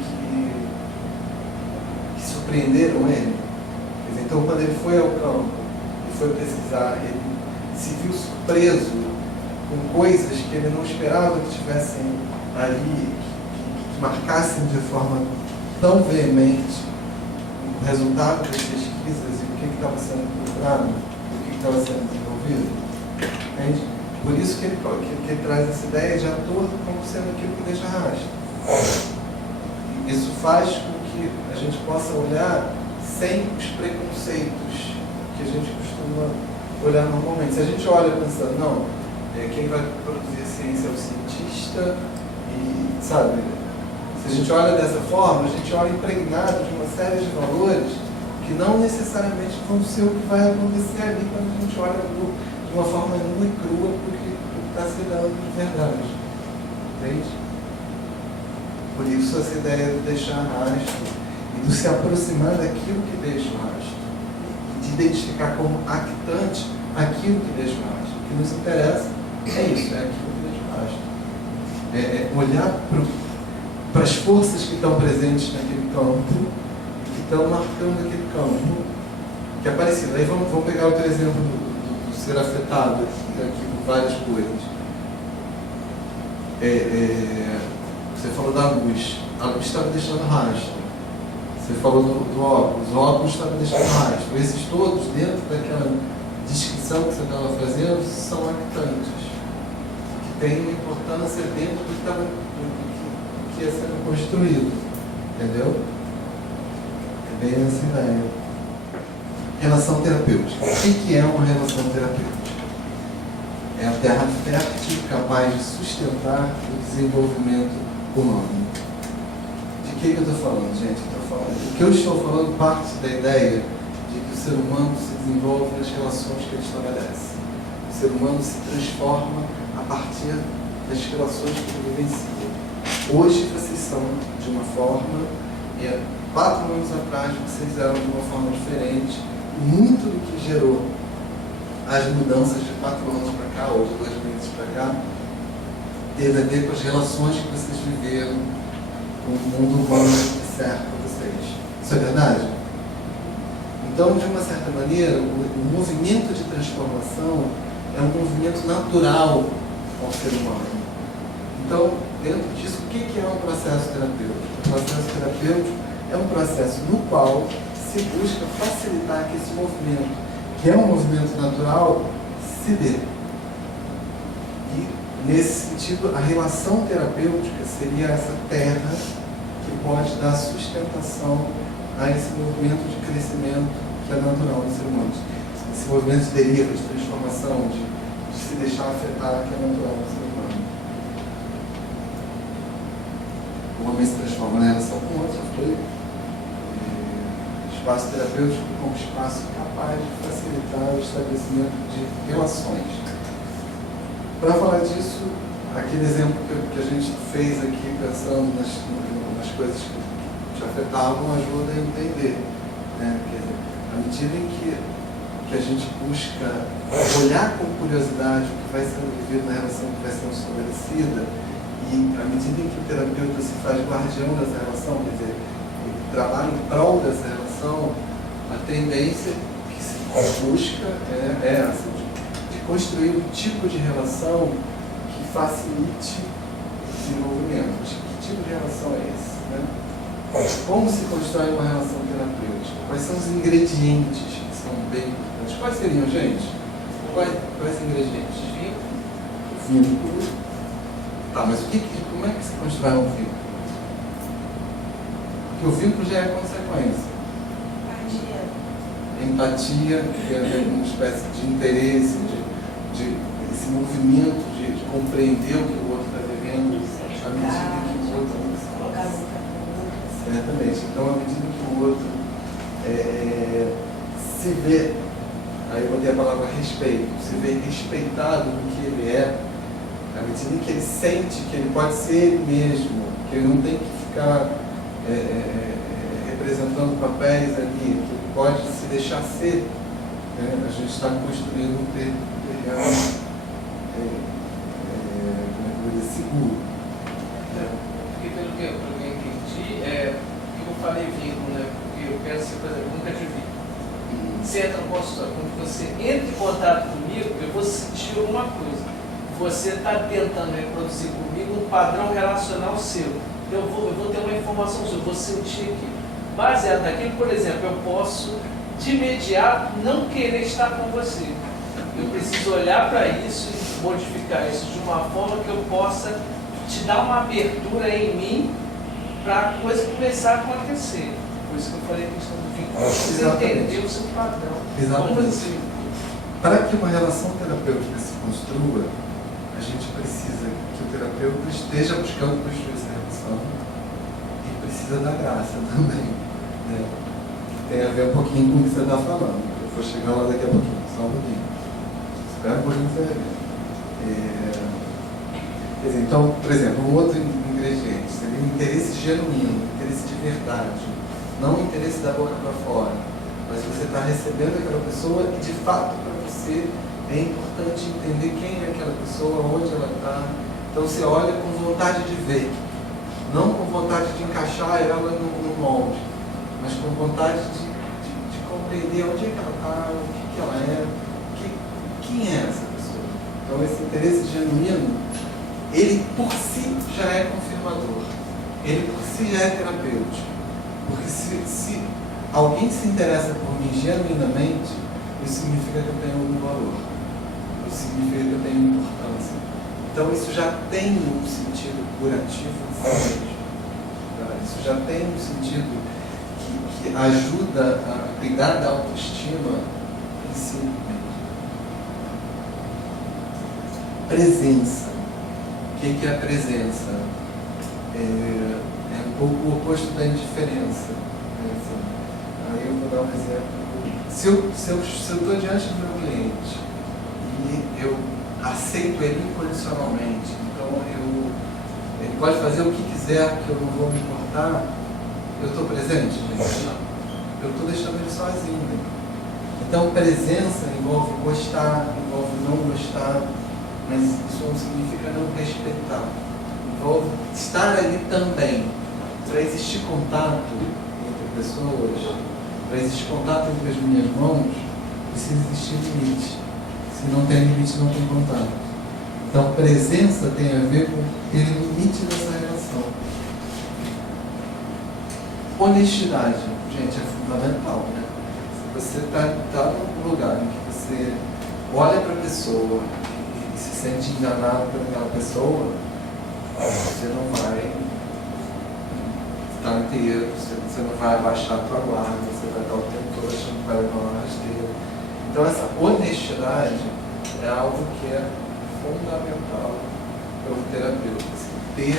que surpreenderam ele? Então, quando ele foi ao campo e foi pesquisar, ele se viu surpreso com coisas que ele não esperava que estivessem ali, que marcassem de forma tão veemente o resultado das pesquisas e o que estava sendo procurado, o que estava sendo desenvolvido. Entende? Por isso que ele traz essa ideia de ator como sendo aquilo que deixa rastro. Isso faz com que a gente possa olhar sem os preconceitos que a gente costuma olhar normalmente. Se a gente olha pensando, não, quem vai produzir a ciência é o cientista, e, sabe, se a gente olha dessa forma, a gente olha impregnado de uma série de valores que não necessariamente vão ser o que vai acontecer ali quando a gente olha de uma forma nua e crua porque está se dando de verdade. Entende? Por isso essa ideia de deixar rastro e de se aproximar daquilo que deixa o rastro, de identificar como actante aquilo que deixa o rastro. O que nos interessa é isso, é aquilo que deixa o rastro. Olhar para as forças que estão presentes naquele campo, que estão marcando aquele campo, que é parecido. Aí vamos pegar o teu exemplo do ser afetado aqui por várias coisas. Você falou da luz. A luz estava deixando rastro. Você falou do óculos. O óculos estava deixando rastro. Esses todos, dentro daquela descrição que você estava fazendo, são actantes, que têm uma importância dentro do que ia sendo construído. Entendeu? É bem essa ideia. Relação terapêutica. O que é uma relação terapêutica? É a terra fértil capaz de sustentar o desenvolvimento humano. De que eu estou falando, gente? O que eu estou falando parte da ideia de que o ser humano se desenvolve nas relações que ele estabelece. O ser humano se transforma a partir das relações que ele vivencia. Hoje vocês são de uma forma, e há 4 anos atrás vocês eram de uma forma diferente. Muito do que gerou as mudanças de 4 anos para cá, ou de 2 meses para cá, teve a ver com as relações que vocês viveram com o mundo humano que cerca vocês. Isso é verdade? Então, de uma certa maneira, o movimento de transformação é um movimento natural ao ser humano. Então, dentro disso, o que é um processo terapêutico? O processo terapêutico é um processo no qual se busca facilitar que esse movimento, que é um movimento natural, se dê. E, nesse sentido, a relação terapêutica seria essa terra que pode dar sustentação a esse movimento de crescimento que é natural no ser humano. Esse movimento de deriva, de transformação, de se deixar afetar, que é natural no ser humano. O homem se transforma na relação com o outro, já foi. Espaço terapêutico como espaço capaz de facilitar o estabelecimento de relações. Para falar disso, aquele exemplo que a gente fez aqui, pensando nas coisas que te afetavam, ajuda a entender. Né? Quer dizer, à medida em que a gente busca olhar com curiosidade o que vai sendo vivido na relação que vai sendo estabelecida, e à medida em que o terapeuta se faz guardião dessa relação, quer dizer, trabalha em prol dessa relação, a tendência que se busca é essa, de construir um tipo de relação que facilite o desenvolvimento. Que tipo de relação é esse? Né? Como se constrói uma relação terapêutica? Quais são os ingredientes que são bem importantes? Quais seriam, gente? Quais ingredientes? Vínculo. Tá, mas como é que se constrói um vínculo? Porque o vínculo já é consequência. Empatia, que é uma espécie de interesse, de esse movimento de compreender o que o outro está vivendo, à medida que o outro certamente. Então, à medida que o outro se vê, aí eu botei a palavra respeito, se vê respeitado no que ele é, à medida que ele sente que ele pode ser ele mesmo, que ele não tem que ficar representando papéis ali, que ele pode se deixar ser, né? A gente está construindo um terreno seguro. Porque pelo que eu entendi, eu falei vínculo, né? Porque eu penso, por exemplo, nunca te vi. Você entra no consultório, quando você entra em contato comigo, eu vou sentir alguma coisa. Você está tentando reproduzir comigo um padrão relacional seu. Eu vou ter uma informação sua, eu vou sentir aqui. Baseado naquilo, por exemplo, eu posso de imediato não querer estar com você. Eu preciso olhar para isso e modificar isso de uma forma que eu possa te dar uma abertura em mim para a coisa começar a acontecer. Por isso que eu falei a questão do vínculo. Você entender o seu padrão. Exatamente. Para que uma relação terapêutica se construa, a gente precisa que o terapeuta esteja buscando construir essa relação e precisa da graça também. Né? Tem a ver um pouquinho com o que você está falando. Eu vou chegar lá daqui a pouquinho, só um pouquinho. Espera um pouquinho que você vai ver. Quer dizer, então, por exemplo, um outro ingrediente seria um interesse genuíno, um interesse de verdade. Não um interesse da boca para fora, mas você está recebendo aquela pessoa e de fato para você é importante entender quem é aquela pessoa, onde ela está. Então você olha com vontade de ver, não com vontade de encaixar ela no molde, mas com vontade de compreender onde é que ela está, o que ela é, quem é essa pessoa. Então esse interesse genuíno, ele por si já é confirmador, ele por si já é terapêutico. Porque se alguém se interessa por mim genuinamente, isso significa que eu tenho algum valor, isso significa que eu tenho importância. Então isso já tem um sentido curativo em si mesmo. Isso já tem um sentido que ajuda a cuidar da autoestima em si mesmo. Presença. O que é a presença? É um pouco o oposto da indiferença. Aí eu vou dar um exemplo. Se eu estou diante do meu cliente e eu aceito ele incondicionalmente, então ele pode fazer o que quiser, que eu não vou me importar, eu estou presente? Não. Eu estou deixando ele sozinho. Então, presença envolve gostar, envolve não gostar, mas isso não significa não respeitar. Envolve estar ali também. Para existir contato entre pessoas, para existir contato entre as minhas mãos, precisa existir limite. Se não tem limite, não tem contato. Então, presença tem a ver com ter limite dessa relação. Honestidade, gente, é fundamental, né? Se você está num lugar em que você olha para a pessoa e se sente enganado por aquela pessoa, você não vai estar inteiro, você não vai abaixar a tua guarda, você vai estar o tempo todo achando que vai levar uma rasteira. Então essa honestidade é algo que é fundamental para o terapeuta. Assim, ter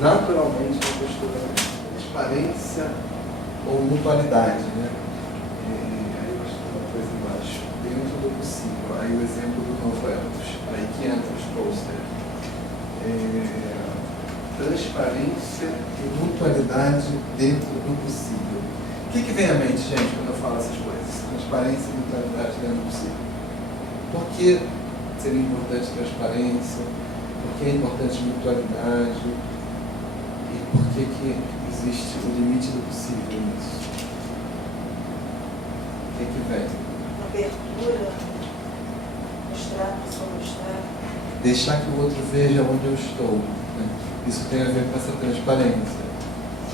naturalmente uma postura de transparência ou mutualidade, né? Aí eu acho que uma coisa embaixo, dentro do possível. Aí o exemplo do novo ethos, aí que entra os posters. Transparência e mutualidade dentro do possível. O que vem à mente, gente, quando eu falo essas coisas? Transparência e mutualidade dentro do possível. Por que seria importante transparência? Por que é importante mutualidade? E por que existe o limite do possível nisso? O que vem? Abertura, mostrar, só mostrar. Deixar que o outro veja onde eu estou. Né? Isso tem a ver com essa transparência.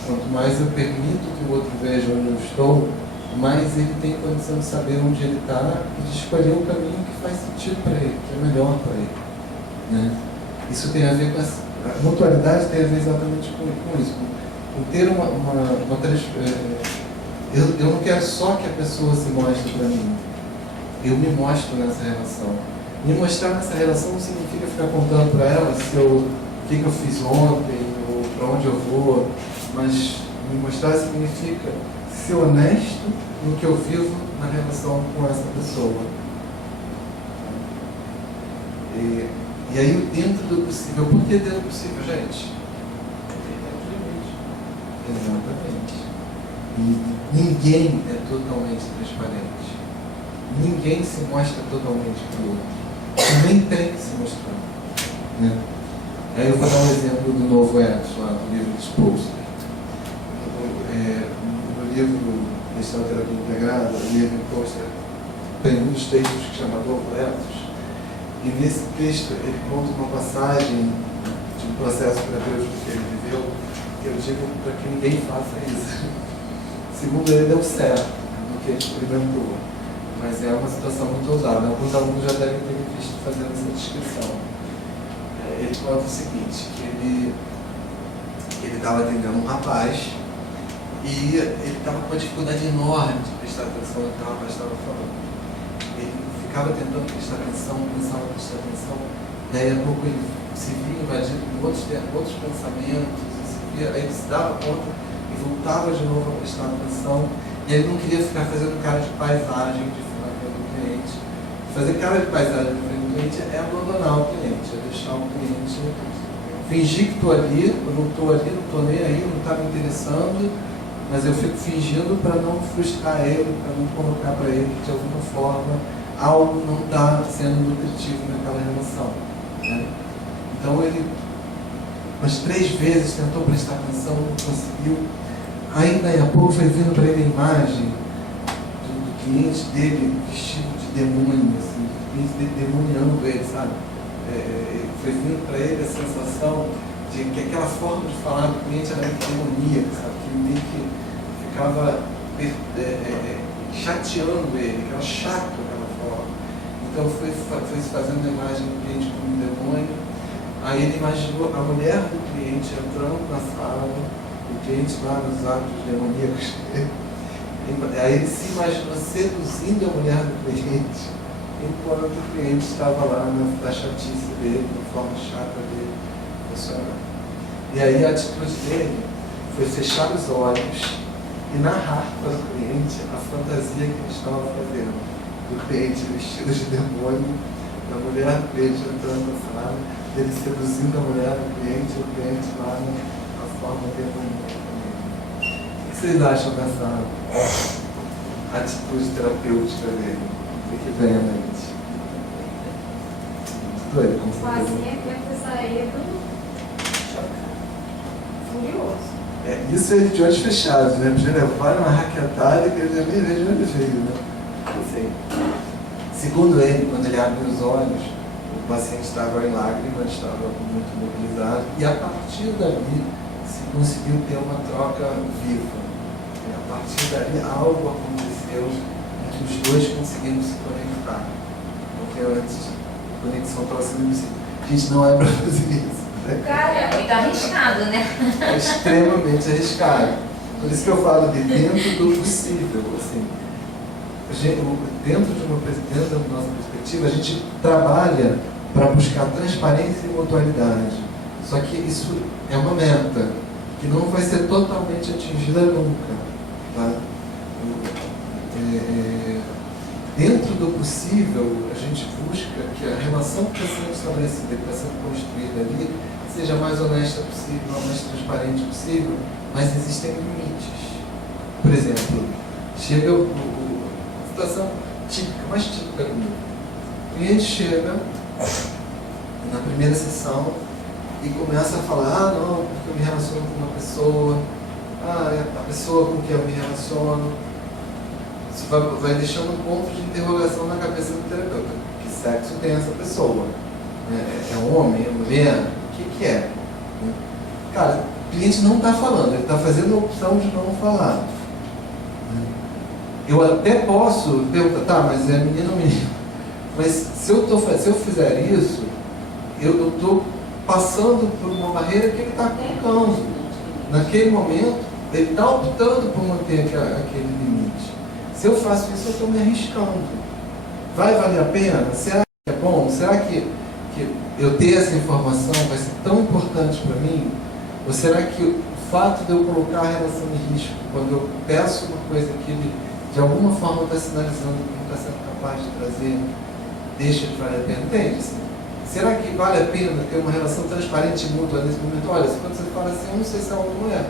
Quanto mais eu permito que o outro veja onde eu estou, mais ele tem condição de saber onde ele está e de escolher o caminho que faz sentido para ele, que é melhor para ele. Né? Isso tem a ver com essa... A mutualidade tem a ver exatamente com isso. Com ter eu não quero só que a pessoa se mostre para mim. Eu me mostro nessa relação. Me mostrar nessa relação não significa ficar contando para ela o que eu fiz ontem, ou para onde eu vou, mas me mostrar significa ser honesto no que eu vivo na relação com essa pessoa. E aí, dentro do possível. Por que dentro do possível, gente? Porque dentro do limite. Exatamente. E ninguém é totalmente transparente. Ninguém se mostra totalmente para o outro. Nem tem que se mostrar. Né? Aí eu vou dar um exemplo do novo ethos, lá do livro dos Posters. No livro Terapia Integrada, o livro Poster, tem um dos textos que chama Novo Ethos. E nesse texto ele conta uma passagem de um processo terapêutico que ele viveu, que eu digo para que ninguém faça isso. Segundo ele, deu certo no que ele experimentou. Mas é uma situação muito ousada. Alguns alunos já devem ter me visto fazendo essa descrição. Ele conta o seguinte, que ele estava atendendo um rapaz e ele estava com uma dificuldade enorme de prestar atenção no que o rapaz estava falando. Ele ficava tentando prestar atenção, pensava em prestar atenção, daí a pouco ele se via invadido por outros pensamentos, aí ele se dava conta e voltava de novo a prestar atenção, e ele não queria ficar fazendo cara de paisagem de frente do cliente. Fazer cara de paisagem de frente do cliente é abandonar o cliente, é deixar o cliente fingir que estou ali, eu não estou ali, não estou nem aí, não está me interessando, mas eu fico fingindo para não frustrar ele, para não colocar para ele que de alguma forma algo não está sendo nutritivo naquela relação. Né? Então ele umas 3 vezes tentou prestar atenção, não conseguiu. Ainda a pouco foi vindo para ele a imagem do cliente dele vestido de demônio, assim, do cliente dele demoniando ele, sabe? Foi vindo para ele a sensação de que aquela forma de falar do cliente era muito demoníaca, sabe? Que ele meio que ficava chateando ele, que era chato aquela forma. Então foi se fazendo a imagem do cliente como um demônio. Aí ele imaginou a mulher do cliente entrando na sala o cliente lá nos atos demoníacos, aí ele se imaginou seduzindo a mulher do cliente, enquanto o cliente estava lá na chatice dele, na forma chata dele funcionando. E aí a atitude dele foi fechar os olhos e narrar para o cliente a fantasia que ele estava fazendo. Do cliente vestido de demônio, da mulher do cliente entrando na sala, dele seduzindo a mulher do cliente e o cliente lá na forma demoníaca também. O que vocês acham dessa atitude terapêutica dele? O que vem à mente? Doido, com O certeza. paciente deve ter saído furioso. Isso ele de olhos fechados, né? Podia levar uma raquetada que ele já nem vejo onde veio, né? Assim. Segundo ele, quando ele abre os olhos, o paciente estava em lágrimas, estava muito mobilizado, e a partir dali se conseguiu ter uma troca viva. E a partir dali algo aconteceu em que os dois conseguiram se conectar. Porque antes a conexão estava sendo impossível. Gente, não é para fazer isso. Né? Cara, é muito arriscado, né? É extremamente arriscado. Por isso que eu falo de dentro do possível. Assim, dentro da nossa perspectiva, a gente trabalha para buscar transparência e mutualidade. Só que isso é uma meta que não vai ser totalmente atingida nunca. Tá? Dentro do possível, a gente busca que a relação que está sendo estabelecida, que está sendo construída ali, seja a mais honesta possível, a mais transparente possível, mas existem limites. Por exemplo, chega a situação típica, mais típica comigo. O cliente chega na primeira sessão e começa a falar, não, porque eu me relaciono com uma pessoa, é a pessoa com quem eu me relaciono. Isso vai deixando um ponto de interrogação na cabeça do terapeuta. Que sexo tem essa pessoa? É homem? É mulher? O que é? Cara, o cliente não está falando, ele está fazendo a opção de não falar. Eu até posso perguntar, tá, mas é menino ou menino? Mas se eu fizer isso, eu estou passando por uma barreira que ele está colocando. Naquele momento, ele está optando por manter aquele limite. Se eu faço isso, eu estou me arriscando. Vai valer a pena? Será que é bom? Será que eu ter essa informação vai ser tão importante para mim? Ou será que o fato de eu colocar a relação em risco, quando eu peço uma coisa que ele de alguma forma está sinalizando que não está sendo capaz de trazer, deixa de valer a pena? Entende? Será que vale a pena ter uma relação transparente e mútua nesse momento? Olha, quando você fala assim, eu não sei se é homem ou mulher.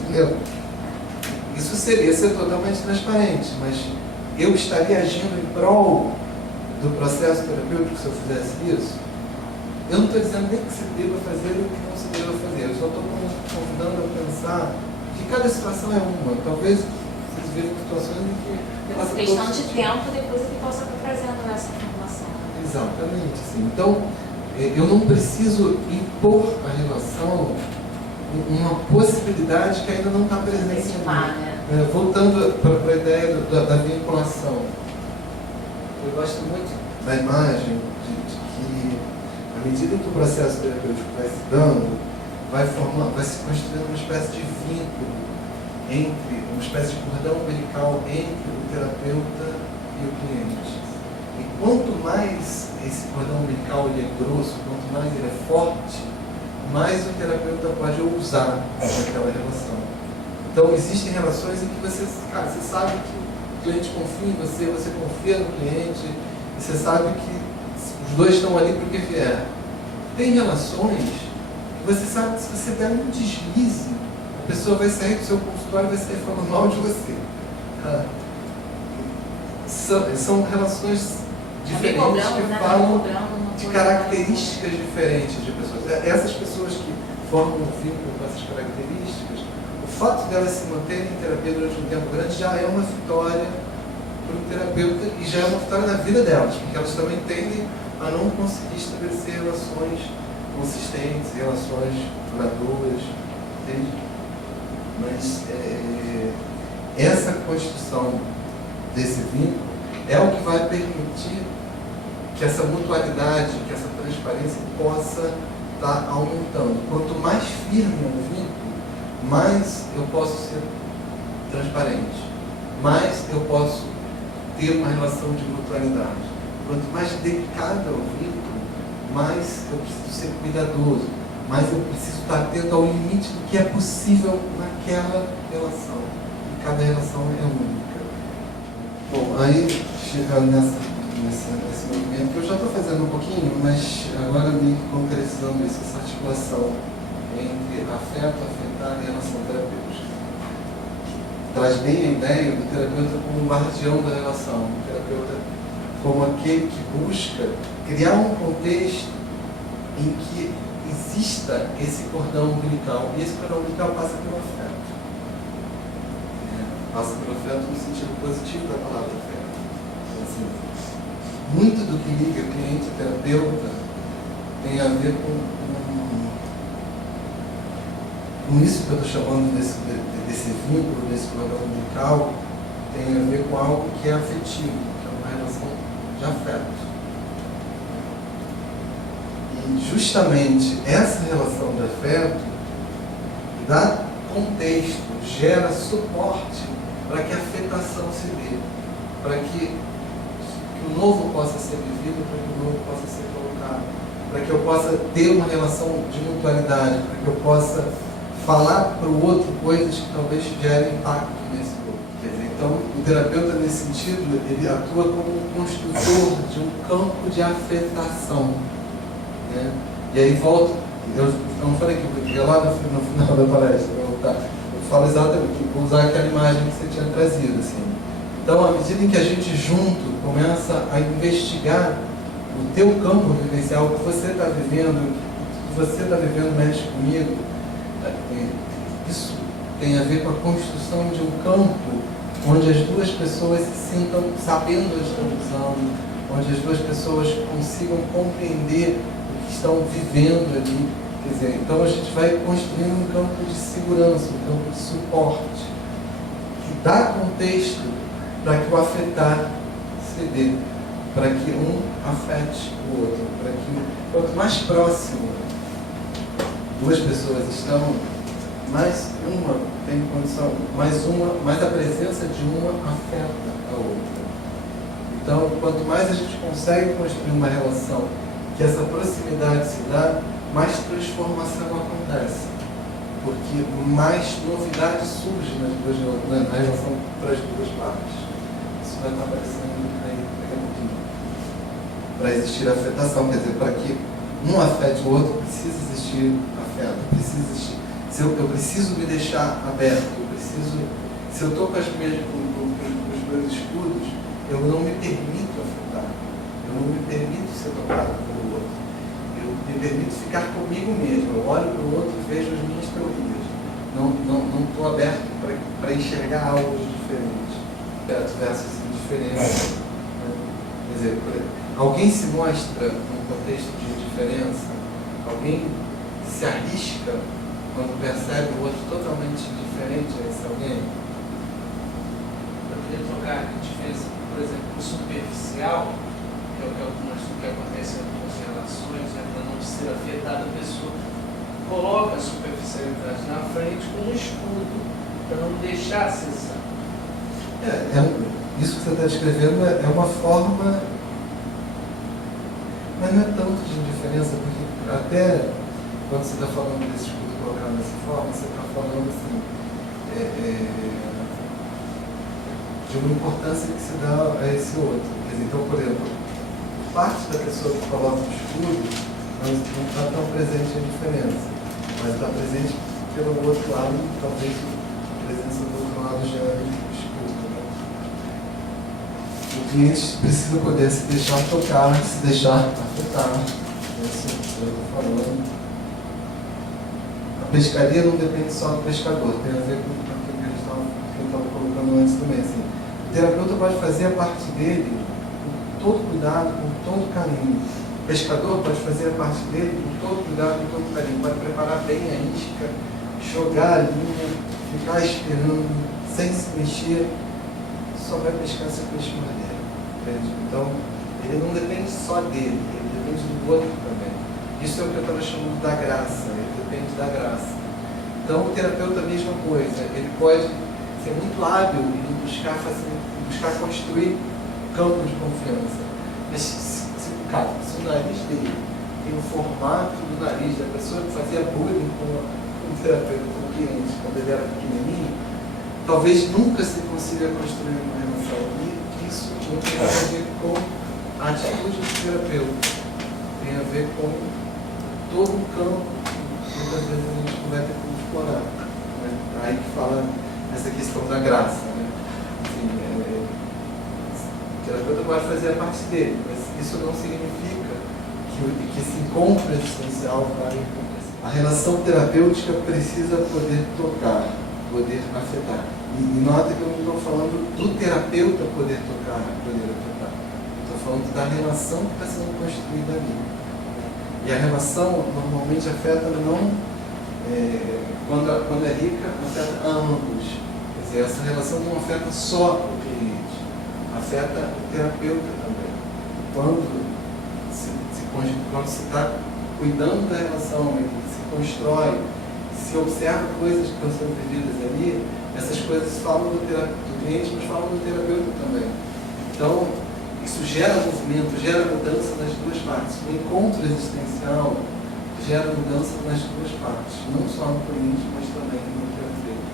Entendeu? Isso seria ser totalmente transparente, mas eu estaria agindo em prol do processo terapêutico se eu fizesse isso? Eu não estou dizendo nem que se deva fazer ou que não se deva fazer. Eu só estou convidando a pensar que cada situação é uma. Talvez vocês vejam situações em que... Uma questão de tempo, depois ele possa estar trazendo essa informação. Exatamente. Assim. Então, eu não preciso impor a relação uma possibilidade que ainda não está presente. Voltando para a ideia da vinculação. Eu gosto muito da imagem de que, à medida que o processo terapêutico vai se dando, vai se construindo uma espécie de vínculo uma espécie de cordão umbilical entre o terapeuta e o cliente. E quanto mais esse cordão umbilical ele é grosso, quanto mais ele é forte, mais o terapeuta pode ousar naquela relação. Então, existem relações em que você sabe que o cliente confia em você, você confia no cliente, e você sabe que os dois estão ali para o que vier. Tem relações que você sabe que se você der um deslize, a pessoa vai sair do seu consultório e vai sair falando mal de você. São relações diferentes que falam de características diferentes de pessoas. Essas pessoas que formam um vínculo com essas características, o fato delas se manterem em terapia durante um tempo grande já é uma vitória para o terapeuta e já é uma vitória na vida delas, porque elas também tendem a não conseguir estabelecer relações consistentes, relações duradouras, entende? Mas essa construção desse vínculo é o que vai permitir que essa mutualidade, que essa transparência possa estar aumentando. Quanto mais firme é o vínculo, mais eu posso ser transparente, mais eu posso ter uma relação de mutualidade. Quanto mais delicado é o vínculo, mais eu preciso ser cuidadoso, mais eu preciso estar atento ao limite do que é possível naquela relação. E cada relação é única. Bom, aí chegando nesse movimento, que eu já estou fazendo um pouquinho, mas agora meio que concretizando isso, essa articulação entre afeto, afetar e relação terapêutica. Traz bem a ideia do terapeuta como um guardião da relação, o terapeuta como aquele que busca criar um contexto em que exista esse cordão umbilical. E esse cordão umbilical passa pelo afeto. Passa pelo afeto no sentido positivo da palavra afeto. Assim, muito do que liga cliente e terapeuta tem a ver com isso que eu estou chamando desse vínculo, desse cordão umbilical, tem a ver com algo que é afetivo, que é uma relação de afeto. E justamente essa relação de afeto dá contexto, gera suporte para que a afetação se dê, para que o novo possa ser vivido, para que o novo possa ser colocado, para que eu possa ter uma relação de mutualidade, para que eu possa falar para o outro coisas que talvez gerem impacto nesse outro. Quer dizer, então, o terapeuta, nesse sentido, ele atua como um construtor de um campo de afetação. Né? E aí volto, eu não falei que eu ia lá no final da palestra, eu falo exatamente, vou usar aquela imagem que você tinha trazido. Assim. Então, à medida em que a gente junto começa a investigar o teu campo vivencial, o que você está vivendo, o que você está vivendo mexe comigo, isso tem a ver com a construção de um campo onde as duas pessoas se sintam sabendo onde estão pisando, onde as duas pessoas consigam compreender o que estão vivendo ali. Quer dizer, então a gente vai construindo um campo de segurança, um campo de suporte, que dá contexto para que o afetar se dê, para que um afete o outro, para que quanto mais próximo duas pessoas estão, mais uma tem condição, mais a presença de uma afeta a outra. Então, quanto mais a gente consegue construir uma relação que essa proximidade se dá, mais transformação acontece. Porque mais novidade surge na relação para as duas partes. Isso vai estar aparecendo aí daqui a pouquinho. Para existir afetação, quer dizer, para que um afete o outro, precisa existir afeto, precisa existir. Eu preciso me deixar aberto, se eu estou com os meus escudos, eu não me permito afetar, eu não me permito ser tocado pelo outro, eu me permito ficar comigo mesmo, eu olho para o outro e vejo as minhas teorias, não estou aberto para enxergar algo diferente, afeto versus indiferença. Quer dizer, alguém se mostra num contexto de indiferença, alguém se arrisca quando percebe o outro totalmente diferente a esse alguém. Eu queria trocar a diferença, por exemplo, o superficial, que é o que acontece com as relações, né, para não ser afetada, a pessoa coloca a superficialidade na frente como um escudo, para não deixar acessar. Isso que você está descrevendo é uma forma, mas não é tanto de indiferença, porque até quando você está falando desse escudo colocado dessa forma, você está falando assim, de uma importância que se dá a esse outro. Quer dizer, então, por exemplo, parte da pessoa que coloca o escudo não está tão presente a diferença, mas está presente pelo outro lado, talvez a presença do outro lado gere escudo. Né? O cliente precisa poder se deixar tocar, se deixar afetar. Isso eu estou falando. A pescaria não depende só do pescador, tem a ver com aquilo que eles estavam colocando antes também. Assim. O terapeuta pode fazer a parte dele com todo cuidado, com todo carinho. O pescador pode fazer a parte dele com todo cuidado, com todo carinho. Pode preparar bem a isca, jogar a linha, ficar esperando, sem se mexer, só vai pescar se o peixe morder. Então, ele não depende só dele, ele depende do outro também. Isso é o que eu estava chamando da graça, ele depende da graça. Então, o terapeuta, a mesma coisa. Ele pode ser muito hábil em buscar construir campo de confiança. Mas, se o nariz dele tem o formato do nariz da pessoa que fazia bullying com o terapeuta, com o cliente, quando ele era pequenininho, talvez nunca se consiga construir uma relação. E isso não tem nada a ver com a atitude do terapeuta. Tem a ver com todo o campo que muitas vezes a gente não vai ter como explorar. Né? Aí que fala essa questão da graça. Né? Assim, o terapeuta pode fazer a parte dele, mas isso não significa que esse encontro existencial vai acontecer. A relação terapêutica precisa poder tocar, poder afetar. E nota que eu não estou falando do terapeuta poder tocar, poder afetar. Estou falando da relação que está sendo construída ali. E a relação normalmente afeta não, quando é rica, afeta a ambos. Quer dizer, essa relação não afeta só o cliente, afeta o terapeuta também. Quando se está cuidando da relação, se constrói, se observa coisas que estão sendo vividas ali, essas coisas falam do cliente, mas falam do terapeuta também. Então, isso gera movimento, gera mudança nas duas partes. O encontro existencial gera mudança nas duas partes, não só no cliente, mas também no terapeuta.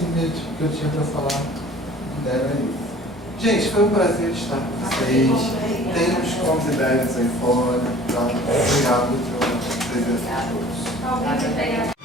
Entendi o que eu tinha para falar era isso. Gente, foi um prazer estar com vocês. Tem uns convidados aí fora. Tá? Obrigado pela presença de todos. Obrigada.